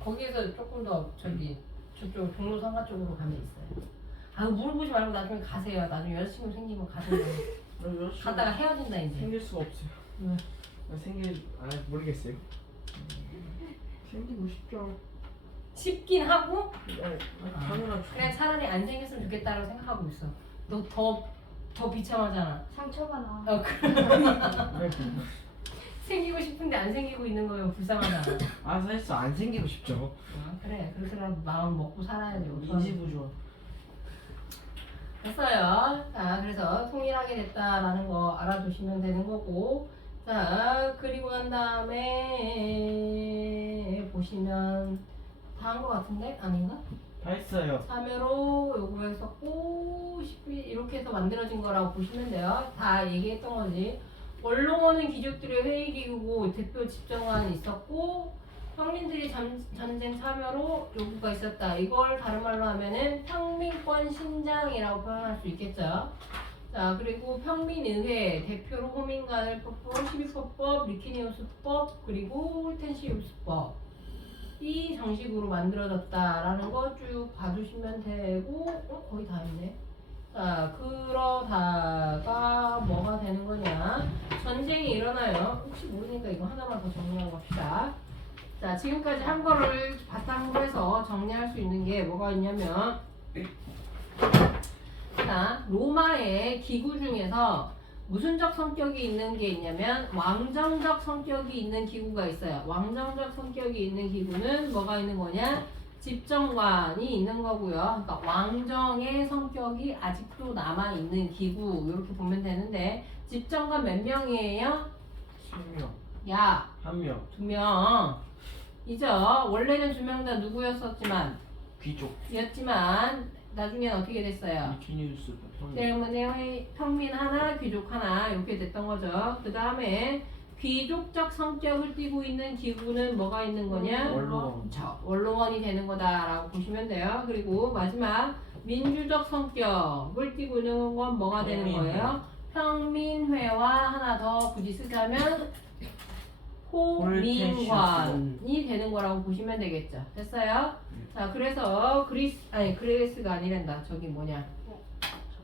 거기에서 조금 더 저쪽 종로 상가 쪽으로 가면 있어요. 아 물어보지 말고 나중에 가세요. 나중에 여자친구 생기면 가세요. 가다가 헤어진다 이제. 생길 수가 없어요. 왜? 모르겠어요. 생기고 싶죠. 쉽긴 하고 당연하죠. 그냥 차라리 안 생겼으면 좋겠다라고 생각하고 있어. 너 더 비참하잖아. 상처가 나. 생기고 싶은데 안 생기고 있는 거면 불쌍하잖아. 아 사실 안 생기고 싶죠. 그래 그렇게라도 마음 먹고 살아야지. 인지부조. 됐어요. 자 그래서 통일하게 됐다라는 거 알아두시면 되는 거고. 자 그리고 난 다음에 보시면 다 한 거 같은데? 아닌가? 다 했어요. 참여로 요거 했었고 이렇게 해서 만들어진 거라고 보시면 돼요. 다 얘기했던 거지. 원로원은 귀족들의 회의기구고 대표 집정관이 있었고 평민들이 전쟁 참여로 요구가 있었다. 이걸 다른 말로 하면은 평민권 신장이라고 표현할 수 있겠죠. 자 그리고 평민의회 대표로 호민관을 뽑고 12호법, 리키니우스법 그리고 홀텐시우스법 이 정식으로 만들어졌다라는 거 쭉 봐주시면 되고 거의 다 했네. 자 그러다가 뭐가 되는 거냐 전쟁이 일어나요. 혹시 모르니까 이거 하나만 더 정리하고 갑시다. 자 지금까지 한 거를 바탕으로 해서 정리할 수 있는 게 뭐가 있냐면 자 로마의 기구 중에서 무슨적 성격이 있는 게 있냐면 왕정적 성격이 있는 기구가 있어요. 왕정적 성격이 있는 기구는 뭐가 있는 거냐? 집정관이 있는 거고요. 그러니까 왕정의 성격이 아직도 남아있는 기구 이렇게 보면 되는데 집정관 몇 명이에요? 10명. 야 1명. 2명 이죠. 원래는 2명 다 누구였었지만 귀족. 였지만 나중엔 어떻게 됐어요? 리키니우스 때문에 평민 하나, 귀족 하나 이렇게 됐던 거죠. 그 다음에 귀족적 성격을 띠고 있는 기구는 뭐가 있는 거냐? 원로원. 원로원이 되는 거다라고 보시면 돼요. 그리고 마지막 민주적 성격을 띠고 있는 건 뭐가 되는 거예요? 평민회와 하나 더 굳이 쓰자면 호민관이 되는 거라고 보시면 되겠죠. 됐어요? 자, 그래서 그리스가 아니란다. 저기 뭐냐.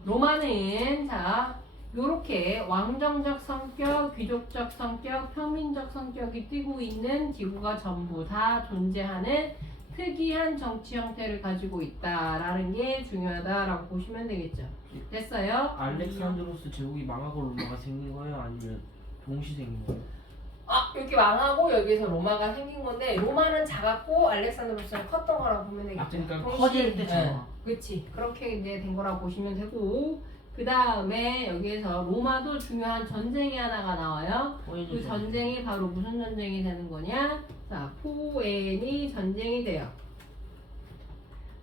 로마는 자, 요렇게 왕정적 성격, 귀족적 성격, 평민적 성격이 띠고 있는 지구가 전부 다 존재하는 특이한 정치 형태를 가지고 있다라는 게 중요하다라고 보시면 되겠죠. 됐어요? 알렉산드로스 제국이 망하고 로마가 생긴 거예요? 아니면 동시 생긴 거예요? 이렇게 망하고 여기서 로마가 생긴 건데 로마는 작았고 알렉산드로스는 컸던 거라고 보면 되겠죠. 그러니까 동시- 커질 때잖아. 네, 그렇지. 그렇게 이제 된 거라고 보시면 되고 그 다음에 여기에서 로마도 중요한 전쟁이 하나가 나와요. 그 전쟁이 바로 무슨 전쟁이 되는 거냐? 자, 포에니 전쟁이 돼요.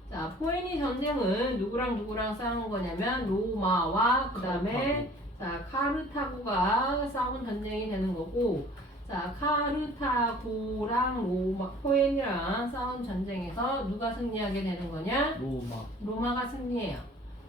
자, 포에니 전쟁은 누구랑 싸운 거냐면 로마와 그 다음에 자, 카르타고가 싸운 전쟁이 되는 거고, 자, 카르타고랑 포에니랑 싸운 전쟁에서 누가 승리하게 되는 거냐? 로마가 승리해요.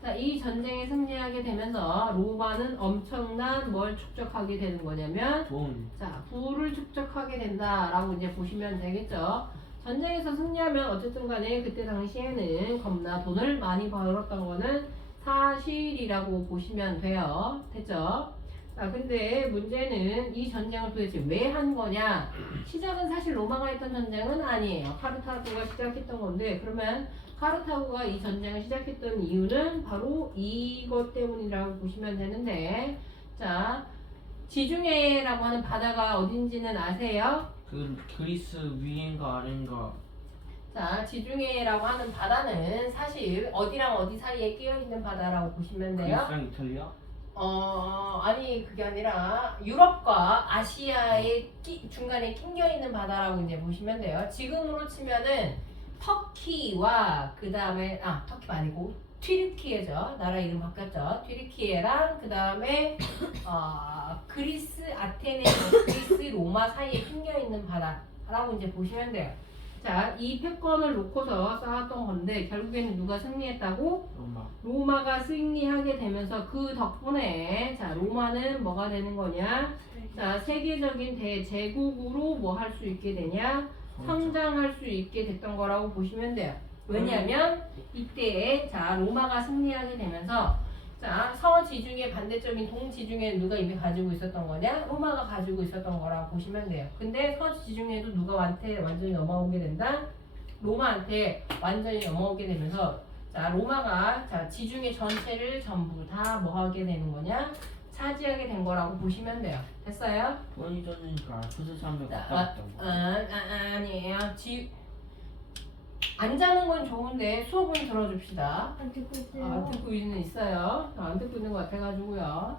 자, 이 전쟁에 승리하게 되면서 로마는 엄청난 뭘 축적하게 되는 거냐면 돈. 자, 부를 축적하게 된다라고 이제 보시면 되겠죠. 전쟁에서 승리하면 어쨌든 간에 그때 당시에는 겁나 돈을 많이 벌었던 거는 사실이라고 보시면 돼요. 됐죠? 자, 근데 문제는 이 전쟁을 도대체 왜 한 거냐? 시작은 사실 로마가 했던 전쟁은 아니에요. 카르타고가 시작했던 건데, 그러면 카르타고가 이 전쟁을 시작했던 이유는 바로 이것 때문이라고 보시면 되는데, 자, 지중해라고 하는 바다가 어딘지는 아세요? 그리스 위인가 아래인가? 자, 지중해라고 하는 바다는 사실 어디랑 어디 사이에 끼어 있는 바다라고 보시면 돼요. 그리스랑 이탈리아? 아니 그게 아니라 유럽과 아시아의 중간에 낑겨 있는 바다라고 이제 보시면 돼요. 지금으로 치면은 터키와 그 다음에 터키 아니고 튀르키예죠. 나라 이름 바뀌었죠. 튀르키예랑 그 다음에 그리스 아테네, 그리스 로마 사이에 낑겨 있는 바다라고 이제 보시면 돼요. 자, 이 패권을 놓고서 싸웠던 건데 결국에는 누가 승리했다고? 로마가 승리하게 되면서 그 덕분에 자, 로마는 뭐가 되는 거냐? 자, 세계적인 대제국으로 뭐 할 수 있게 되냐? 성장할 수 있게 됐던 거라고 보시면 돼요. 왜냐하면 이때 자, 로마가 승리하게 되면서 자, 서지중해 반대점인 동지중해는 누가 이미 가지고 있었던 거냐? 로마가 가지고 있었던 거라고 보시면 돼요. 근데 서지중해도 누가한테 완전히 넘어오게 된다? 로마한테 완전히 넘어오게 되면서 자, 로마가 자, 지중해 전체를 전부 다 뭐 하게 되는 거냐? 차지하게 된 거라고 보시면 돼요. 됐어요? 원이 전이니까 알프스 산맥 자, 갔다 왔던 거. 아니에요. 안 자는 건 좋은데 수업은 들어줍시다. 안 듣고 있어요. 듣고 있어요. 안 듣고 있는 것 같아가지고요.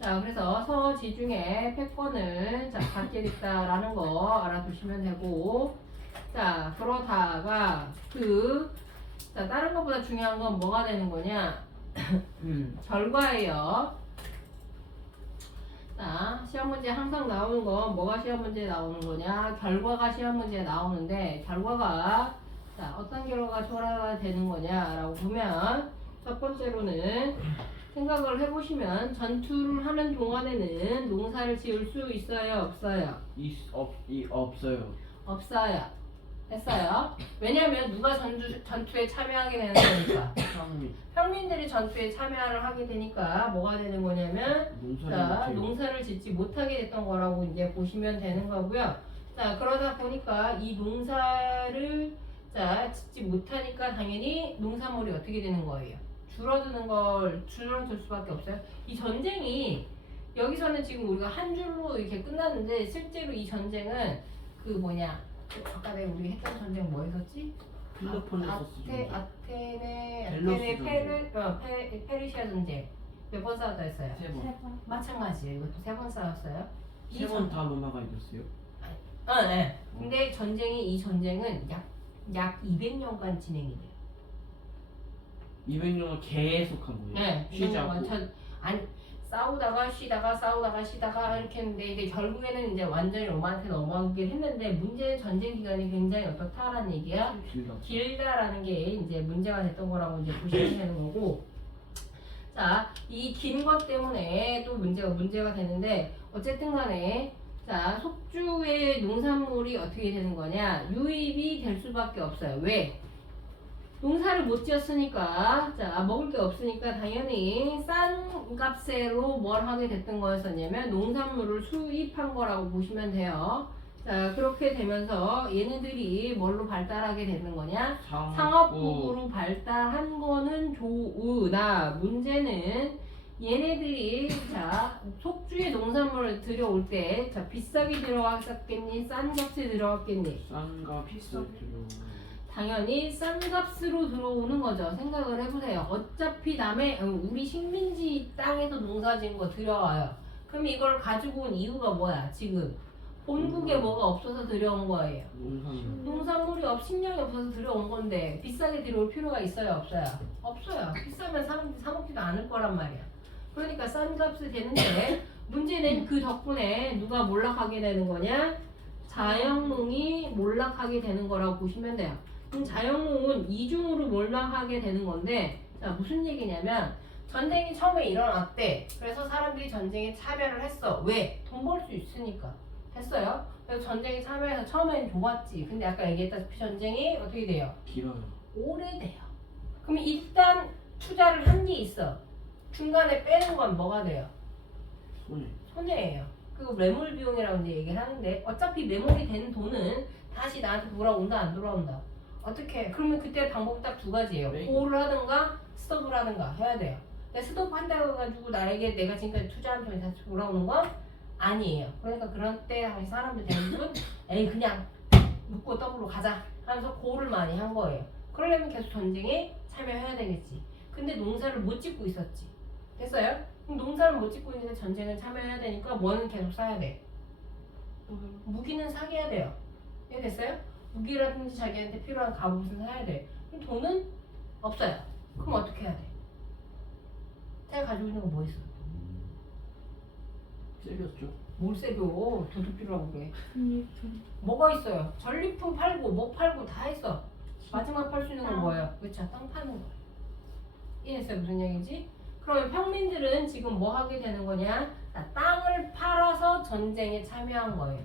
자, 그래서 서지중해 패권을 자, 갖게 됐다라는 거 알아두시면 되고, 자, 그러다가 자, 다른 것보다 중요한 건 뭐가 되는 거냐? 결과예요. 자, 시험 문제 항상 나오는 건 뭐가 시험 문제에 나오는 거냐? 결과가 시험 문제에 나오는데 결과가 자, 어떤 결과가 초래가 되는 거냐라고 보면 첫 번째로는 생각을 해보시면 전투를 하는 동안에는 농사를 지을 수 있어요? 없어요? 없어요. 없어요. 됐어요? 왜냐면 누가 전투에 참여하게 되는 거니까 평민들이 전투에 참여를 하게 되니까 뭐가 되는 거냐면 자, 농사를 짓지 못하게 됐던 거라고 이제 보시면 되는 거고요. 자, 그러다 보니까 이 농사를 자, 짓지 못하니까 당연히 농산물이 어떻게 되는 거예요? 줄어들 수밖에 없어요. 이 전쟁이 여기서는 지금 우리가 한 줄로 이렇게 끝났는데 실제로 이 전쟁은 아까 내가 우리 했던 전쟁 뭐 했었지? 페르시아 전쟁 몇 번 싸웠다 했어요? 3번. 마찬가지예요. 이것도 3번 싸웠어요. 3번 다 로마가 이겼어요? 네. 근데 이 전쟁은 약 200년간 진행이 돼요. 200년을 계속 한 거예요? 네. 쉬지 않고? 싸우다가 쉬다가 싸우다가 쉬다가 이렇게 했는데 이제 결국에는 이제 완전히 로마한테 넘어가긴 했는데 문제는 전쟁 기간이 굉장히 어떻다라는 얘기야. 길다라는 게 이제 문제가 됐던 거라고 이제 보시면 되는 거고. 자, 이 긴 것 때문에 또 문제가 되는데 어쨌든 간에 자, 속주의 농산물이 어떻게 되는 거냐? 유입이 될 수밖에 없어요. 왜? 농사를 못 지었으니까, 자, 먹을 게 없으니까 당연히 싼 값으로 뭘 하게 됐던 거였었냐면 농산물을 수입한 거라고 보시면 돼요. 자, 그렇게 되면서 얘네들이 뭘로 발달하게 되는 거냐? 상업국으로 발달한 거는 좋으나 문제는 얘네들이 자 속주의 농산물을 들여올 때 자 비싸게 들어왔겠니? 싼 값에 들어왔겠니? 싼가 비싸게 당연히 싼 값으로 들어오는 거죠. 생각을 해보세요. 어차피 남의 우리 식민지 땅에서 농사진 거 들여와요. 그럼 이걸 가지고 온 이유가 뭐야? 지금 본국에 뭐가 없어서 들여온 거예요. 농산물이 식량이 없어서 들여온 건데 비싸게 들여올 필요가 있어요? 없어요? 없어요. 비싸면 사람들이 사 먹지도 않을 거란 말이야. 그러니까 싼 값이 되는데 문제는 그 덕분에 누가 몰락하게 되는 거냐? 자영농이 몰락하게 되는 거라고 보시면 돼요. 자영농은 이중으로 몰락하게 되는 건데 자 무슨 얘기냐면 전쟁이 처음에 일어났대. 그래서 사람들이 전쟁에 참여를 했어. 왜? 돈 벌 수 있으니까 했어요. 그래서 전쟁에 참여해서 처음에는 좋았지. 근데 아까 얘기했다시피 전쟁이 어떻게 돼요? 길어요. 오래돼요. 그럼 일단 투자를 한 게 있어. 중간에 빼는 건 뭐가 돼요? 손해예요. 그리고 매몰 비용이라고 이제 얘기를 하는데 어차피 매몰이 된 돈은 다시 나한테 돌아온다 안 돌아온다. 어떻게? 그러면 그때 방법 딱 두 가지예요. 보호를 하든가 스톱을 하든가 해야 돼요. 근데 스톱 한다고 해가지고 나에게 내가 지금까지 투자한 돈이 다시 돌아오는 건 아니에요. 그러니까 그런 때 사람들 대부분 에이 그냥 묶고 더블로 가자 하면서 고를 많이 한 거예요. 그러려면 계속 전쟁에 참여해야 되겠지. 근데 농사를 못 짓고 있었지. 됐어요? 그럼 농사를 못 짓고 있는데 전쟁을 참여해야 되니까 뭐는 계속 사야 돼. 무기는 사게 해야 돼요. 이해됐어요? 무기라든지 자기한테 필요한 갑옷은 사야 돼. 그럼 돈은 없어요. 그럼 어떻게 해야 돼? 제가 가지고 있는 거 뭐 있어? 세겼죠? 뭘 세겨? 도둑 필요하고 그래. 뭐가 있어요? 전리품 팔고 뭐 팔고 다 했어. 마지막 팔 수 있는 건 뭐예요? 그쵸? 땅 파는 거예요. 이해했어요? 무슨 얘기인지? 그러면 평민들은 지금 뭐 하게 되는 거냐? 땅을 팔아서 전쟁에 참여한 거예요.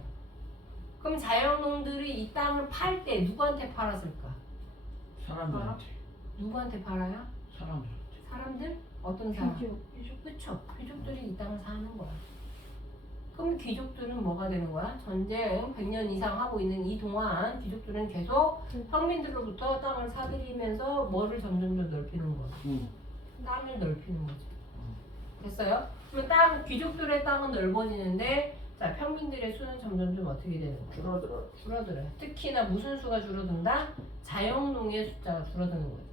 그럼 자영농들이 이 땅을 팔 때 누구한테 팔았을까? 사람들한테. 누구한테 팔아요? 사람들한테. 사람들? 어떤 사람? 그쵸? 귀족들이 이 땅을 사는 거야. 그럼 귀족들은 뭐가 되는 거야? 전쟁 100년 이상 하고 있는 이 동안 귀족들은 계속 평민들로부터 땅을 사들이면서 뭐를 점점 더 넓히는 거야? 땅을 넓히는 거죠. 됐어요? 그럼 귀족들의 땅은 넓어지는데 자 평민들의 수는 점점 좀 어떻게 되는 거야? 줄어들어요. 특히나 무슨 수가 줄어든다? 자영농의 숫자가 줄어드는 거죠.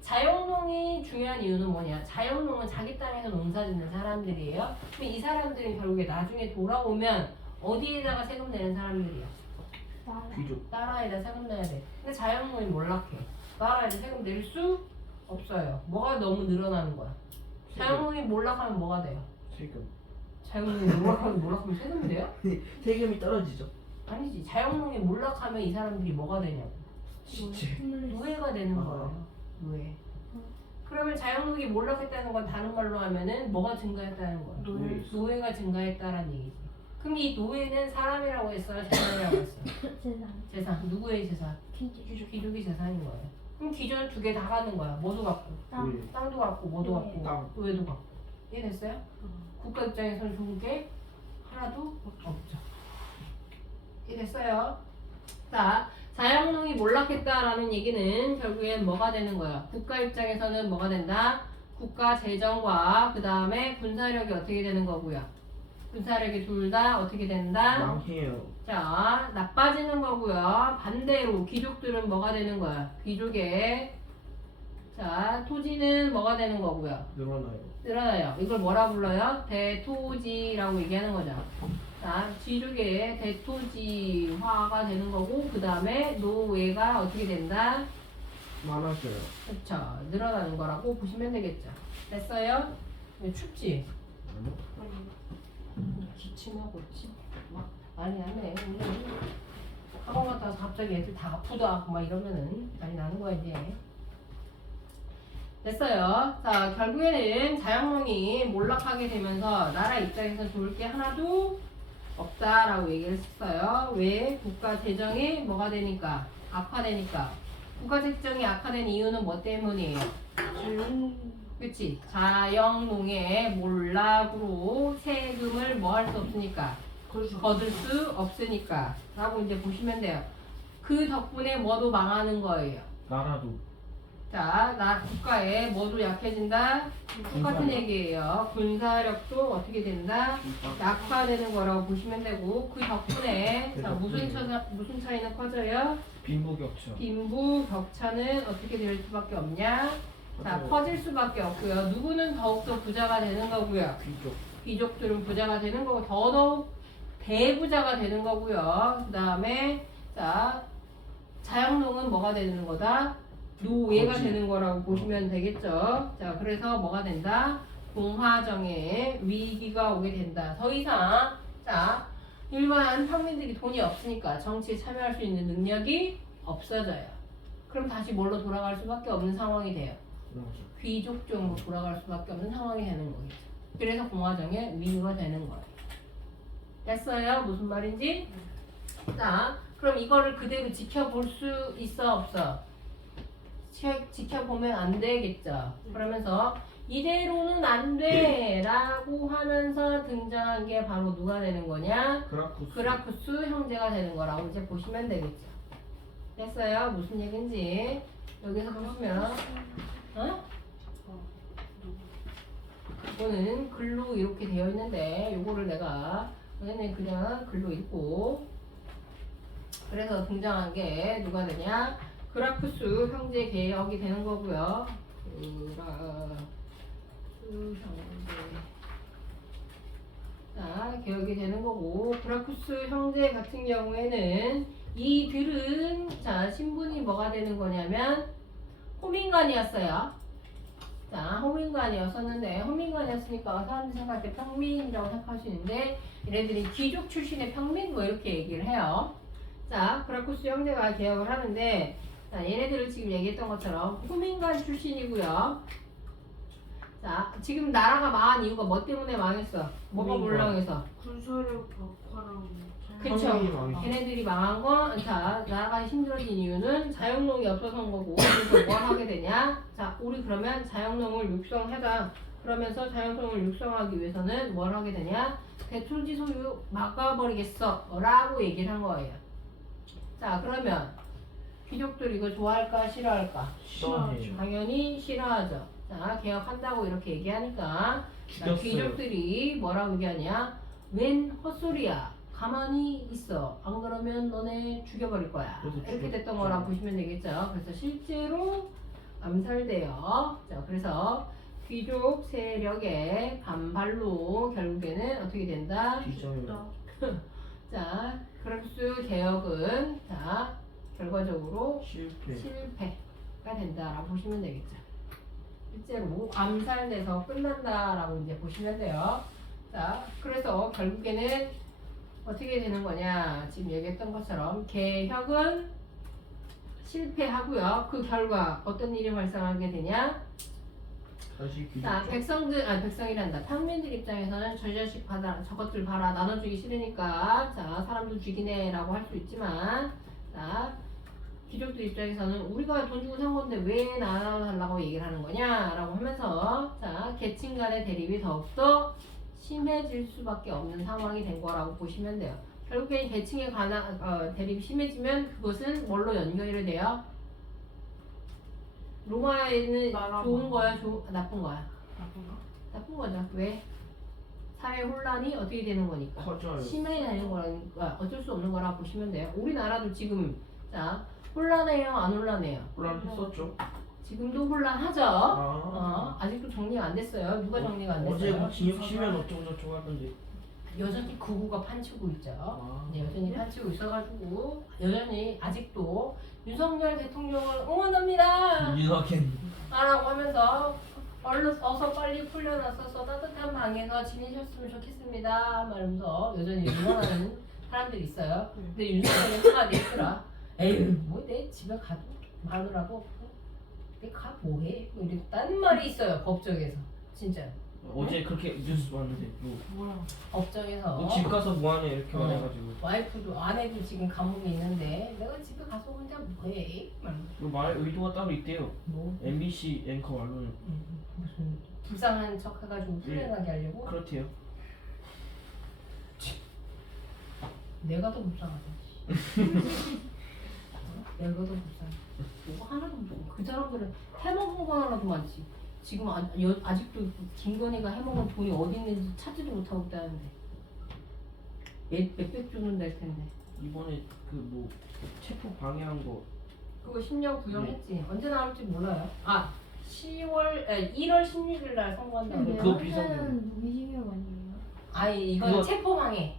자영농이 중요한 이유는 뭐냐? 자영농은 자기 땅에서 농사짓는 사람들이에요. 근데 이 사람들은 결국에 나중에 돌아오면 어디에다가 세금 내는 사람들이야? 귀족. 나라에다 세금 내야 돼. 근데 자영농이 몰락해. 나라에다 세금 낼 수 없어요. 뭐가 너무 늘어나는 거야. 자영농이 몰락하면 뭐가 돼요? 세금. 자영농이 몰락하면 세금이 돼요? 세금이 떨어지죠. 아니지. 자영농이 몰락하면 이 사람들이 뭐가 되냐고. 시체. 노예가 되는 거예요. 노예. 그러면 자영농이 몰락했다는 건 다른 말로 하면은 뭐가 증가했다는 거야? 노예가 증가했다라는 얘기지. 그럼 이 노예는 사람이라고 했어요? 재산이라고 했어요? 재산. 누구의 재산? 귀족의 재산인 거예요. 그럼 귀족 두 개 다 가는 거야. 뭐도 갖고? 땅도 갖고, 뭐도 갖고, 땅. 노예도 갖고. 이해됐어요? 국가 입장에서는 좋은 게 하나도 없죠. 이해됐어요? 자, 자영농이 몰락했다라는 얘기는 결국엔 뭐가 되는 거야? 국가 입장에서는 뭐가 된다? 국가 재정과 그 다음에 군사력이 어떻게 되는 거고요? 군사력이 둘 다 어떻게 된다? 망해요. 자, 나빠지는 거고요. 반대로 귀족들은 뭐가 되는 거야? 귀족의 자, 토지는 뭐가 되는 거고요? 늘어나요. 이걸 뭐라 불러요? 대토지라고 얘기하는 거죠. 자, 귀족의 대토지화가 되는 거고 그 다음에 노예가 어떻게 된다? 많아져요. 그렇죠. 늘어나는 거라고 보시면 되겠죠. 됐어요? 춥지? 기침하고 있지. 막 난리 나네. 우리 학원 갔다 와서 갑자기 애들 다 아프다 막 이러면은 난리 나는 거야 이제. 됐어요. 자, 결국에는 자영농이 몰락하게 되면서 나라 입장에서 좋을 게 하나도 없다라고 얘기를 했어요. 왜? 국가 재정이 뭐가 되니까? 악화되니까. 국가 재정이 악화된 이유는 뭐 때문이에요? 그치? 자영농의 몰락으로 세금을 뭐 할 수 없으니까? 거둘 수 없으니까 라고 이제 보시면 돼요. 그 덕분에 뭐도 망하는 거예요. 나라도 자, 국가에 뭐도 약해진다? 똑같은 군사력. 얘기예요. 군사력도 어떻게 된다? 약화되는 거라고 보시면 되고, 그 덕분에 자, 무슨 차이는 커져요? 빈부격차. 빈부격차는 어떻게 될 수밖에 없냐? 자, 커질 수밖에 없고요. 누구는 더욱더 부자가 되는 거고요. 귀족. 귀족들은 부자가 되는 거고, 더더욱 대부자가 되는 거고요. 그 다음에 자, 자영농은 뭐가 되는 거다? 노예가 거지. 되는 거라고 보시면 되겠죠. 자, 그래서 뭐가 된다? 공화정의 위기가 오게 된다. 더 이상 자, 일반 평민들이 돈이 없으니까 정치에 참여할 수 있는 능력이 없어져요. 그럼 다시 뭘로 돌아갈 수밖에 없는 상황이 돼요. 맞아. 귀족정으로 돌아갈 수밖에 없는 상황이 되는 거겠죠. 그래서 공화정의 위기가 되는 거예요. 됐어요? 무슨 말인지? 자, 그럼 이거를 그대로 지켜볼 수 있어 없어? 지켜보면 안 되겠죠. 그러면서 이대로는 안 돼! 라고 하면서 등장한 게 바로 누가 되는 거냐? 그라쿠스 형제가 되는 거라고 이제 보시면 되겠죠. 됐어요? 무슨 얘기인지 여기서 보시면 이거는 글로 이렇게 되어 있는데 요거를 내가 얘는 그냥 글로 읽고 그래서 등장한 게 누가 되냐? 그라쿠스 형제 개혁이 되는 거고요. 그라쿠스 형제. 자, 개혁이 되는 거고, 그라쿠스 형제 같은 경우에는 이들은 자, 신분이 뭐가 되는 거냐면 호민관이었어요. 자, 호민관이었었는데 호민관이었으니까 사람들이 생각할 때 평민이라고 생각할 수 있는데 얘네들이 귀족 출신의 평민 뭐 이렇게 얘기를 해요. 자, 그라쿠스 형제가 개혁을 하는데 자, 얘네들을 지금 얘기했던 것처럼 호민관 출신이고요. 자, 지금 나라가 망한 이유가 뭐 때문에 망했어? 뭐가 호민관. 몰락해서? 군사력 박화랑 그쵸. 평민이 망했어. 걔네들이 망한 건, 자, 나라가 힘들어진 이유는 자영농이 없어서인 거고, 그래서 뭘 하게 되냐? 자, 우리 그러면 자영농을 육성하자. 그러면서 자영농을 육성하기 위해서는 뭘 하게 되냐? 대토지 소유 막아버리겠어. 라고 얘기를 한 거예요. 자, 그러면 귀족들 이거 좋아할까, 싫어할까? 싫어해요. 당연히 싫어하죠. 자, 개혁한다고 이렇게 얘기하니까 자, 죽였어요. 귀족들이 뭐라고 얘기하냐? 웬 헛소리야. 가만히 있어. 안 그러면 너네 죽여버릴 거야. 그래서 이렇게 죽였죠. 됐던 거라 보시면 되겠죠. 그래서 실제로 암살돼요. 자, 그래서 귀족 세력의 반발로 결국에는 어떻게 된다? 뒤져요. 자, 그라쿠스 개혁은 자, 결과적으로 실패. 실패가 된다라고 보시면 되겠죠. 실제로 암살돼서 끝난다라고 이제 보시면 돼요. 자, 그래서 결국에는 어떻게 되는 거냐? 지금 얘기했던 것처럼 개혁은 실패하고요. 그 결과 어떤 일이 발생하게 되냐? 다시 귀족. 자, 백성이란다. 평민들 입장에서는 저 자식 받아, 저것들 봐라, 나눠주기 싫으니까, 자, 사람도 죽이네라고 할 수 있지만, 자, 귀족들 입장에서는 우리가 돈 주고 산 건데 왜 나눠달라고 얘기를 하는 거냐? 라고 하면서, 자, 계층 간의 대립이 더욱더 심해질 수밖에 없는 상황이 된 거라고 보시면 돼요. 결국엔 계층의 대립이 심해지면 그것은 뭘로 연결이 돼요? 로마에는 나라가. 좋은 거야, 나쁜 거야? 나쁜가? 나쁜 거죠. 왜? 사회 혼란이 어떻게 되는 거니까. 커져요. 심해지는 거니까 어쩔 수 없는 거라 보시면 돼요. 우리나라도 지금 자 혼란해요, 안 혼란해요? 혼란했었죠. 지금도 혼란하죠. 아직도 정리가 안 됐어요. 누가 정리가 안 어제 됐어요? 뭐 징역 치면 어쩌고저쩌고 하던데. 여전히 극우가 판치고 있죠. 아. 네, 여전히 판치고 있어가지고 여전히 아직도 윤석열 대통령을 응원합니다. 윤석열. 라고 하면서 얼른 어서 빨리 풀려났어서 따뜻한 방에서 지내셨으면 좋겠습니다. 말하면서 여전히 응원하는 사람들이 있어요. 근데 윤석열은 한마디 했더라. 에휴 뭐 내 집에 가도 마누라도 없고 내 가 뭐해? 뭐 이랬다는 말이 있어요. 법정에서 진짜. 어제 그렇게 뉴스 봤는데 뭐야? 법정에서 뭐 집 가서 뭐하냐 이렇게 어. 말해가지고 와이프도 아내도 지금 감옥에 있는데 내가 집에 가서 혼자 뭐해? 그 말 의도가 따로 있대요. 뭐 MBC 앵커 말로는 무슨 불쌍한 척 해가지고 풀려나게 하려고? 그렇대요. 내가 더 불쌍하다. 내가 더 불쌍해. 뭐가 하나도 없어. 그 사람들은 해먹은 거 하나도 많지. 지금 아직도 김건희가 해먹은 돈이 어디 있는지 찾지도 못하고 있다는데. 몇백 조는 될 텐데. 이번에 그 뭐 체포 방해한 거 그거 10년 구형했지. 언제 나올지 몰라요. 1월 16일 날 선고한다고. 그거 그거 비상금. 비상금 무기징역 아니에요? 아니 이건 그거- 체포방해.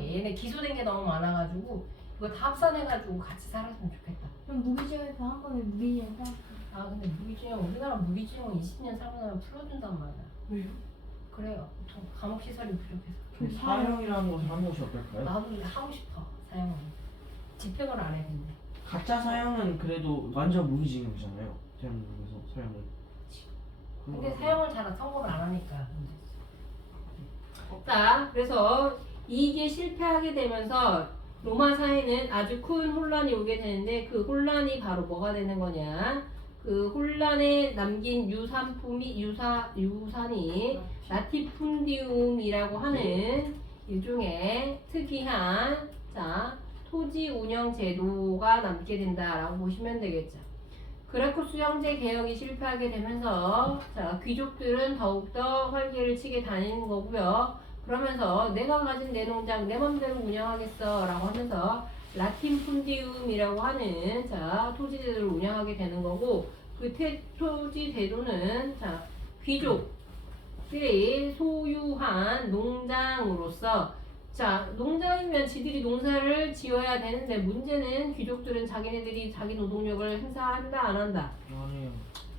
얘네 기소된 게 너무 많아가지고 이거 다 합산해가지고 같이 살았으면 좋겠다. 그럼 무기징역에서 한 번에 무기징역 딱. 근데 무기징역 우리나라 무기징역 20년 살고 나면 풀어준단 말이야. 왜요? 그래요. 보통 감옥 시설이 부족해서. 사형이라는 것을 하는 것이 어떨까요? 나도 하고 싶어 사형은. 집행을 안 해야 된대. 가짜 사형은 그래도 완전 무기징역이잖아요. 대한민국에서 사형은. 근데 사형을 잘 선고를 안 하니까 문제지. 자, 그래서 이게 실패하게 되면서 로마 사회는 아주 큰 혼란이 오게 되는데 그 혼란이 바로 뭐가 되는 거냐? 그 혼란에 남긴 유산이 라티푼디움이라고 하는 일종의 특이한 토지 운영 제도가 남게 된다라고 보시면 되겠죠. 그라쿠스 형제 개혁이 실패하게 되면서 귀족들은 더욱더 활개를 치게 다니는 거고요. 그러면서 내가 가진 내 농장 내 맘대로 운영하겠어 라고 하면서 라틴푼디움이라고 하는 토지 제도를 운영하게 되는 거고 그 토지 제도는 귀족들이 소유한 농장으로서 농장이면 지들이 농사를 지어야 되는데 문제는 귀족들은 자기네들이 자기 노동력을 행사한다 안 한다? 아니에요.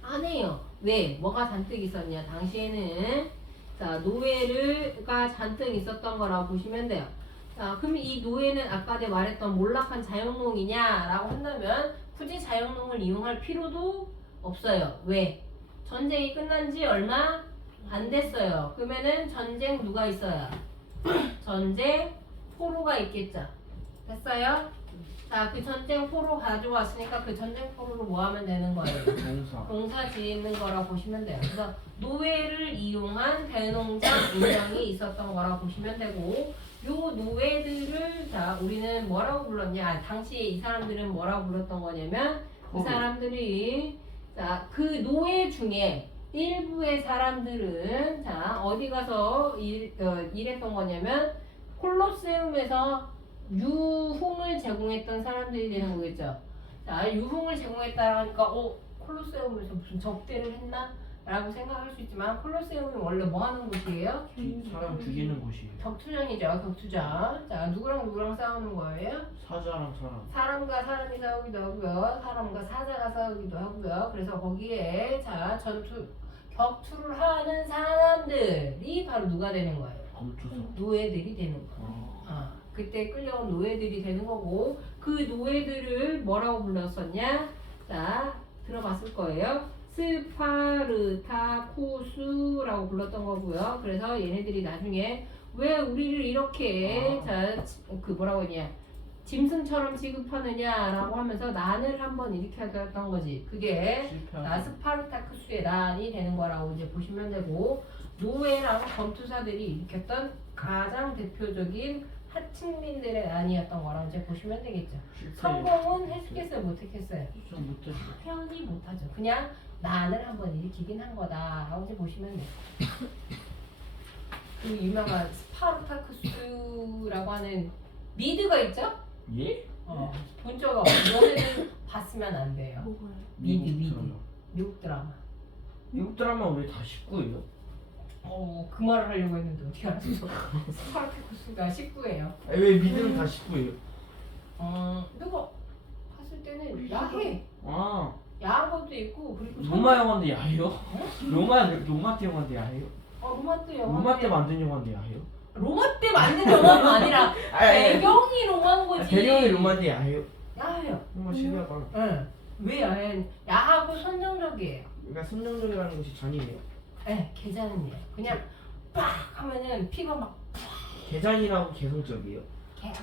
안 해요. 왜? 뭐가 잔뜩 있었냐? 당시에는 노예가 잔뜩 있었던 거라고 보시면 돼요. 그럼 이 노예는 아까 내가 말했던 몰락한 자영농이냐라고 한다면 굳이 자영농을 이용할 필요도 없어요. 왜? 전쟁이 끝난 지 얼마 안 됐어요. 그러면은 전쟁 누가 있어야? 전쟁 포로가 있겠죠. 됐어요? 그 전쟁 포로 가져왔으니까 그 전쟁 포로로 뭐 하면 되는 거예요? 농사 짓는 거라고 보시면 돼요. 그래서 노예를 이용한 대농장 운영이 있었던 거라고 보시면 되고 요 노예들을 우리는 뭐라고 불렀냐? 당시에 이 사람들은 뭐라고 불렀던 거냐면 그 사람들이 그 노예 중에 일부의 사람들은 어디 가서 일했던 거냐면 콜로세움에서 유흥을 제공했던 사람들이 되는 거겠죠. 유흥을 제공했다니까 콜로세움에서 무슨 접대를 했나? 라고 생각할 수 있지만 콜로세움이 원래 뭐 하는 곳이에요? 사람 죽이는 곳이에요. 격투장이죠. 격투장. 누구랑 싸우는 거예요? 사자랑 사람. 사람과 사람이 싸우기도 하고요. 사람과 사자가 싸우기도 하고요. 그래서 거기에 격투를 하는 사람들이 바로 누가 되는 거예요? 검투사. 노예들이 되는 거예요. 그때 끌려온 노예들이 되는 거고 그 노예들을 뭐라고 불렀었냐? 들어봤을 거예요. 스파르타쿠스라고 불렀던 거고요. 그래서 얘네들이 나중에 왜 우리를 이렇게 뭐라고 했냐? 짐승처럼 취급하느냐라고 하면서 난을 한번 일으켰던 거지. 그게 스파르타쿠스의 난이 되는 거라고 이제 보시면 되고 노예랑 검투사들이 일으켰던 가장 대표적인 하층민들의 난이었던 거라고 이제 보시면 되겠죠. 성공은 했겠어요, 못했겠어요? 좀 못했어. 표현이 못하죠. 그냥 난을 한번 일으키긴 한 거다라고 이제 보시면 돼요. 그 유명한 스파르타쿠스라고 하는 미드가 있죠? 예? 본 적 없어. 너네는 봤으면 안 돼요. 뭐가요? 미드. 미국 드라마. 미국 드라마 왜 다 19예요? 그 말을 하려고 했는데 어떻게 알았어? 스파르타쿠스가 19예요. 왜 미드는 다 19예요? 누가 봤을 때는 야해. 야한 것도 있고 그리고 로마 영화인데 야해요? 로마 때 영화인데 야해요? 로마 때 영화 로마 때 만든 영화인데 야해요? 로마 때 만든 영화가 아니라 배경이 로마인 거지. 배경이 로마인데 야해요? 야해요. 정말 신기하다. 응. 왜 야해? 야하고 선정적이에요. 그러니까 선정적이라는 것이 잔이에요. 예, 개잔이에요. 그냥 빡 하면은 피가 막 개잔이라고 개성적이에요.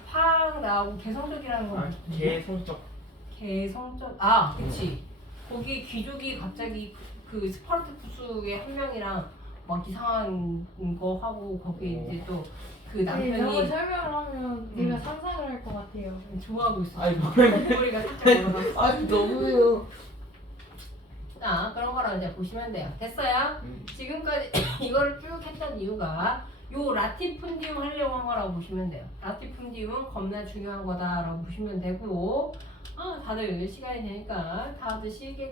팍 나오고 개성적이라는 건 개성적. 개성적. 그치. 거기 귀족이 갑자기 그 스파르타쿠스의 한 명이랑 막 이상한 거 하고 거기 이제 또 그 네, 저거 남편이 설명을 하면 내가 상상을 할 것 같아요. 좋아하고 있어. 아니 뭐래? 머리가 살짝 올라가. 아니 너무해요. 자, 그런 거랑 이제 보시면 돼요. 됐어요? 지금까지 이거를 쭉 했던 이유가 요 라티푼디움 하려고 한 거라고 보시면 돼요. 라티푼디움 겁나 중요한 거다라고 보시면 되고, 다들 시간이 되니까 다들 시계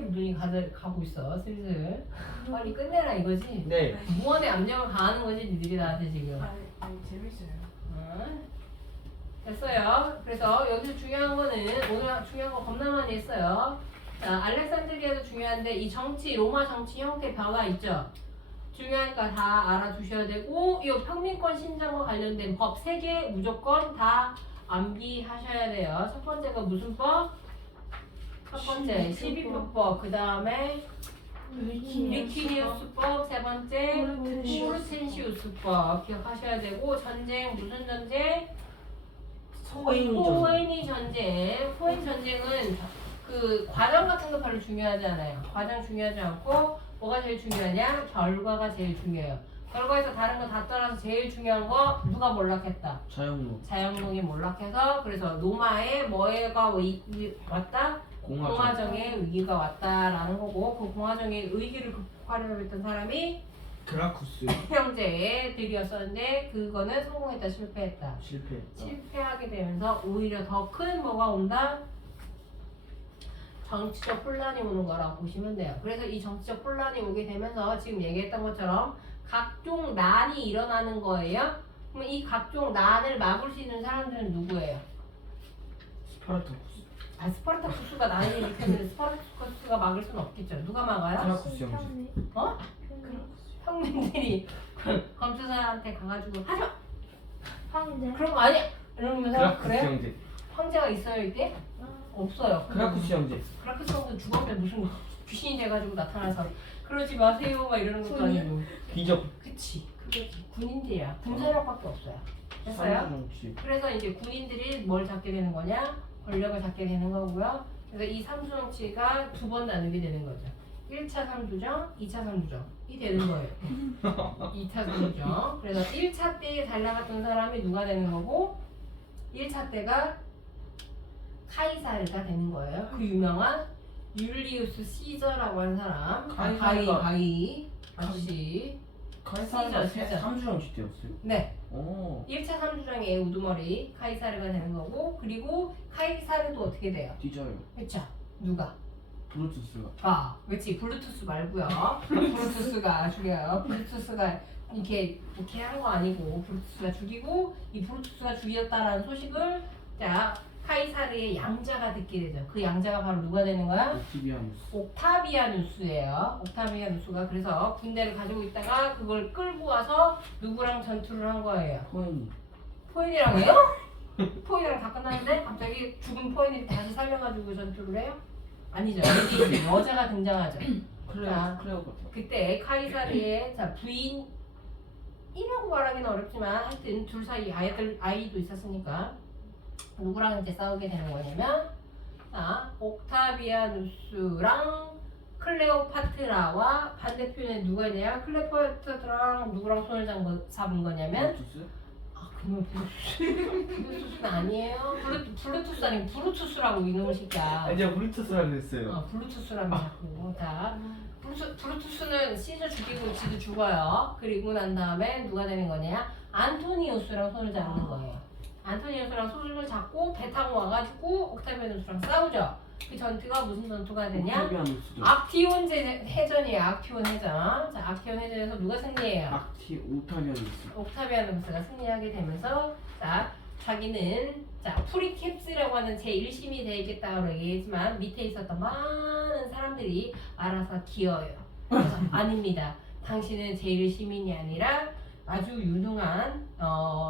눈이 가고 있어. 슬슬 빨리 끝내라 이거지. 네. 무언의 압력을 가하는 거지 니들이 나한테 지금. 아니 재밌어요. 됐어요. 그래서 여기서 중요한 거는 오늘 중요한 거 겁나 많이 했어요. 자, 알렉산드리아도 중요한데 이 정치, 로마 정치 형태 벼가 있죠. 중요하니까 다 알아두셔야 되고 이 평민권 신장과 관련된 법 3개 무조건 다 암기하셔야 돼요. 첫 번째가 무슨 법? 첫 번째 12표법, 그 다음에 리퀴니우스법, 세 번째 포르텐시우스법 기억하셔야 되고 전쟁 무슨 전쟁? 포에니 전쟁. 포에니 전쟁은 그 과정 같은 거 별로 중요하지 않아요. 과정 중요하지 않고 뭐가 제일 중요하냐? 결과가 제일 중요해요. 결과에서 다른 거 다 떠나서 제일 중요한 거 누가 몰락했다? 자영로. 자영농이 몰락해서 그래서 로마에 뭐가 왔다? 공화정. 공화정의 위기가 왔다라는 거고 그 공화정의 위기를 극복하려고 했던 사람이 그라쿠스. 형제들이었었는데 그거는 성공했다 실패했다. 실패했다. 실패하게 되면서 오히려 더 큰 뭐가 온다? 정치적 혼란이 오는 거라고 보시면 돼요. 그래서 이 정치적 혼란이 오게 되면서 지금 얘기했던 것처럼 각종 난이 일어나는 거예요. 그럼 이 각종 난을 막을 수 있는 사람들은 누구예요? 스파르타쿠스. 스파르타쿠스가 난이 일으켰는데 스파르타쿠스가 막을 수는 없겠죠. 누가 막아요? 그라쿠스 형제. 어? 평민들이 검투사한테 가가지고 하지마! 황제. 그런 거 아니야! 이러면서 그라쿠스 그래? 형제. 황제가 있어요 이때? 없어요. 그라쿠스 형제. 그라쿠스 형도 죽었는데 무슨 귀신이 돼가지고 나타나서 그러지 마세요 막 이러는 것도 아니고. 귀족. 그치 그거지. 군인들이야. 군사력밖에 없어요. 됐어요? 삼수정치. 그래서 이제 군인들이 뭘 잡게 되는 거냐? 권력을 잡게 되는 거고요. 그래서 이 삼수정치가 두 번 나누게 되는 거죠. 1차 삼두정, 2차 삼두정이 되는 거예요. 2차 삼두정. 그래서 1차 때에 잘 나갔던 사람이 누가 되는 거고 1차 때가 카이사르가 되는 거예요. 그 유명한 율리우스 시저라고 하는 사람. 가이 아저씨. 카이사르가 시저. 삼수정치 때였어요? 네. 오. 1차 삼두정의 우두머리 카이사르가 되는 거고 그리고 카이사르도 어떻게 돼요? 뒤져요. 그쵸? 누가? 브루투스가. 그렇지. 블루투스 말고요. 블루투스가 죽여요. 블루투스가 이렇게 한 거 아니고 블루투스가 죽이고 이 블루투스가 죽였다라는 소식을 자 카이사르의 양자가 듣게 되죠. 그 양자가 바로 누가 되는 거야? 옥티비아누스. 옥타비아누스예요. 옥타비아누스가 그래서 군대를 가지고 있다가 그걸 끌고 와서 누구랑 전투를 한 거예요? 포인이랑 해요? 포인이랑 다 끝났는데 갑자기 죽은 포인이 다시 살려가지고 전투를 해요? 아니죠. 여기 여자가 등장하죠. 클레오파트라. 그때 카이사르의 부인이라고 말하기는 어렵지만 하여튼 둘 사이 아이도 있었으니까 누구랑 이제 싸우게 되는 거냐면 옥타비아누스랑 클레오파트라와 반대편에 누가 있냐? 클레오파트라랑 누구랑 손을 잡은 거냐면 브루투스? 그러면 블루투스는 아니에요. 블루투스 아니고 브루투스라고 이놈의 새끼야. 이제 브루투스라고 했어요. 블루투스라고 하고 자 블루투스는 시저 죽이고 지도 죽어요. 그리고 난 다음에 누가 되는 거냐? 안토니우스랑 손을 잡는 거예요. 안토니우스랑 손을 잡고 배 타고 와가지고 옥타비아누스랑 싸우죠. 그 전투가 무슨 전투가 되냐? 옥타비아누스죠. 악티온 해전이에요. 악티온 해전. 자, 악티온 해전에서 누가 승리해요? 옥타비아누스. 옥타비아누스가 승리하게 되면서 자 자기는 자 프리캡스라고 하는 제1심이 되겠다고 얘기했지만 밑에 있었던 많은 사람들이 알아서 기어요. 그래서 아닙니다. 당신은 제1시민이 아니라 아주 유능한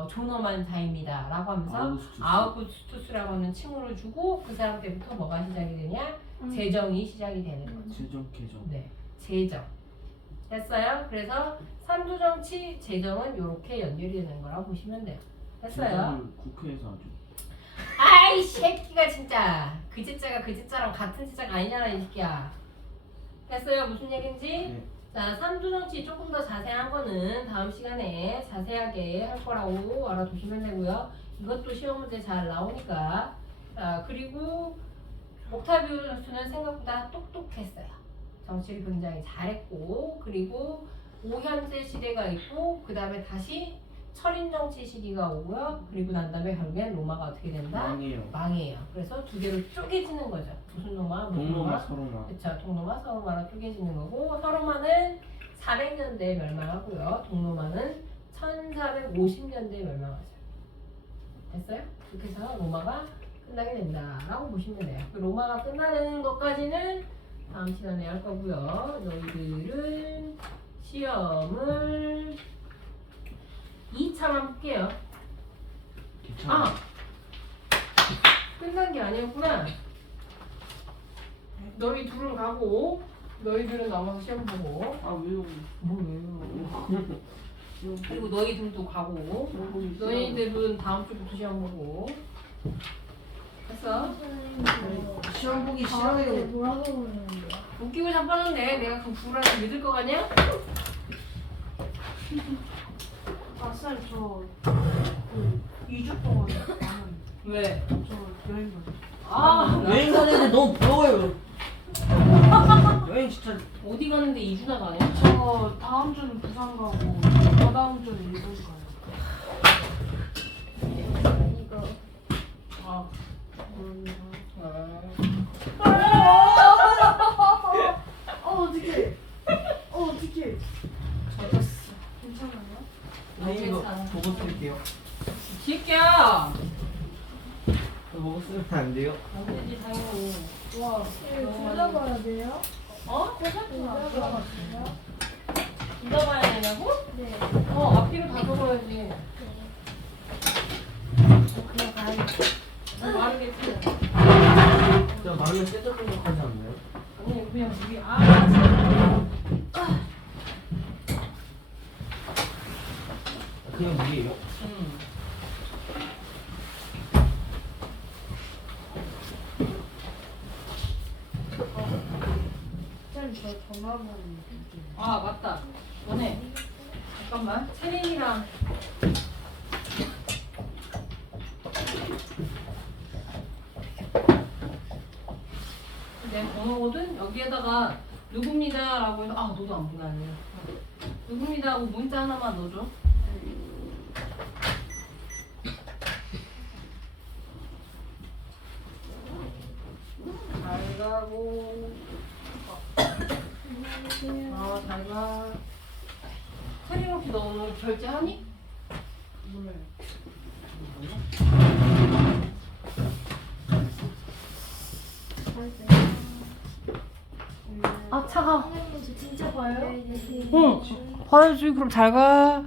존엄한 자입니다. 라고 하면서 아우구스투스라고 하는 칭호를 주고 그 사람 때부터 뭐가 시작이 되냐? 제정이 시작이 되는 거죠. 재정 개정. 네, 제정. 됐어요? 그래서 삼두정치 제정은 이렇게 연결이 되는 거라고 보시면 돼요. 됐어요? 재정을 국회에서 하죠. 아이 새끼가 진짜 그 제자가 그 제자랑 같은 제자가 아니잖아 이 새끼야. 됐어요? 무슨 얘긴지? 네. 자, 삼두정치 조금 더 자세한 거는 다음 시간에 자세하게 할 거라고 알아두시면 되고요. 이것도 시험 문제 잘 나오니까. 자, 그리고 옥타비우스는 생각보다 똑똑했어요. 정치를 굉장히 잘했고, 그리고 오현세 시대가 있고, 그 다음에 다시 철인 정치 시기가 오고요. 그리고 난 다음에 결국엔 로마가 어떻게 된다? 망해요. 망해요. 그래서 두 개로 쪼개지는 거죠. 무슨 로마? 무슨 동로마 로마? 서로마. 그쵸. 동로마, 서로마로 쪼개지는 거고 서로마는 400년대에 멸망하고요. 동로마는 1450년대에 멸망하죠. 됐어요? 그렇게 해서 로마가 끝나게 된다라고 보시면 돼요. 그 로마가 끝나는 것까지는 다음 시간에 할 거고요. 너희들은 시험을 2차만 볼게요. 괜찮아. 아! 끝난 게 아니었구나. 너희 둘은 가고 너희들은 남아서 시험 보고 아 왜요? 뭐 왜요? 그리고 너희들도 가고 너희들은 다음 주부터 시험 보고 됐어? 시험 보기 다음에 싫어요. 뭐라고 그러는데요? 웃기고 자빠졌네. 내가 그 불안을 믿을 거 같냐? 아, 쌤, 저 2주 동안 나는 왜? 저 여행 가요. 아, 여행 가는데 너무 부러워요. 여행 진짜 어디 가는데 2주나 가냐? 저 다음 주는 부산 가고 다다음 주는 일본 가요. 이거. 아, 어떡해. 어떡해. 젖었어. 괜찮아요? 이거 보고 쓸게요. 새끼야! 보고 쓰면 안 돼요? 안 되지, 당연히. 와, 이거 둘러봐야 돼요? 어? 둘러봐야 돼요? 둘러봐야 되냐고? 네. 앞뒤로 다 적어야지. 그냥 가야겠다. 말하겠지. 제가 말하면 깨졌던 것 하지 않나요? 아니, 그냥 우리, 진짜. 그냥 물이에요. 쌤, 저 전화번호 드릴게요. 아, 맞다. 너네. 잠깐만. 채린이랑. 내 번호거든? 여기에다가 누굽니다 라고 해서 너도 안 보내네. 누굽니다 하고 문자 하나만 넣어줘. 잘 가고 잘 가. 채린 혹시 너 오늘 결제하니? 몰라요. 아 차가. 선생님 저 진짜 봐요? 응. 봐야지. 그럼 잘 가.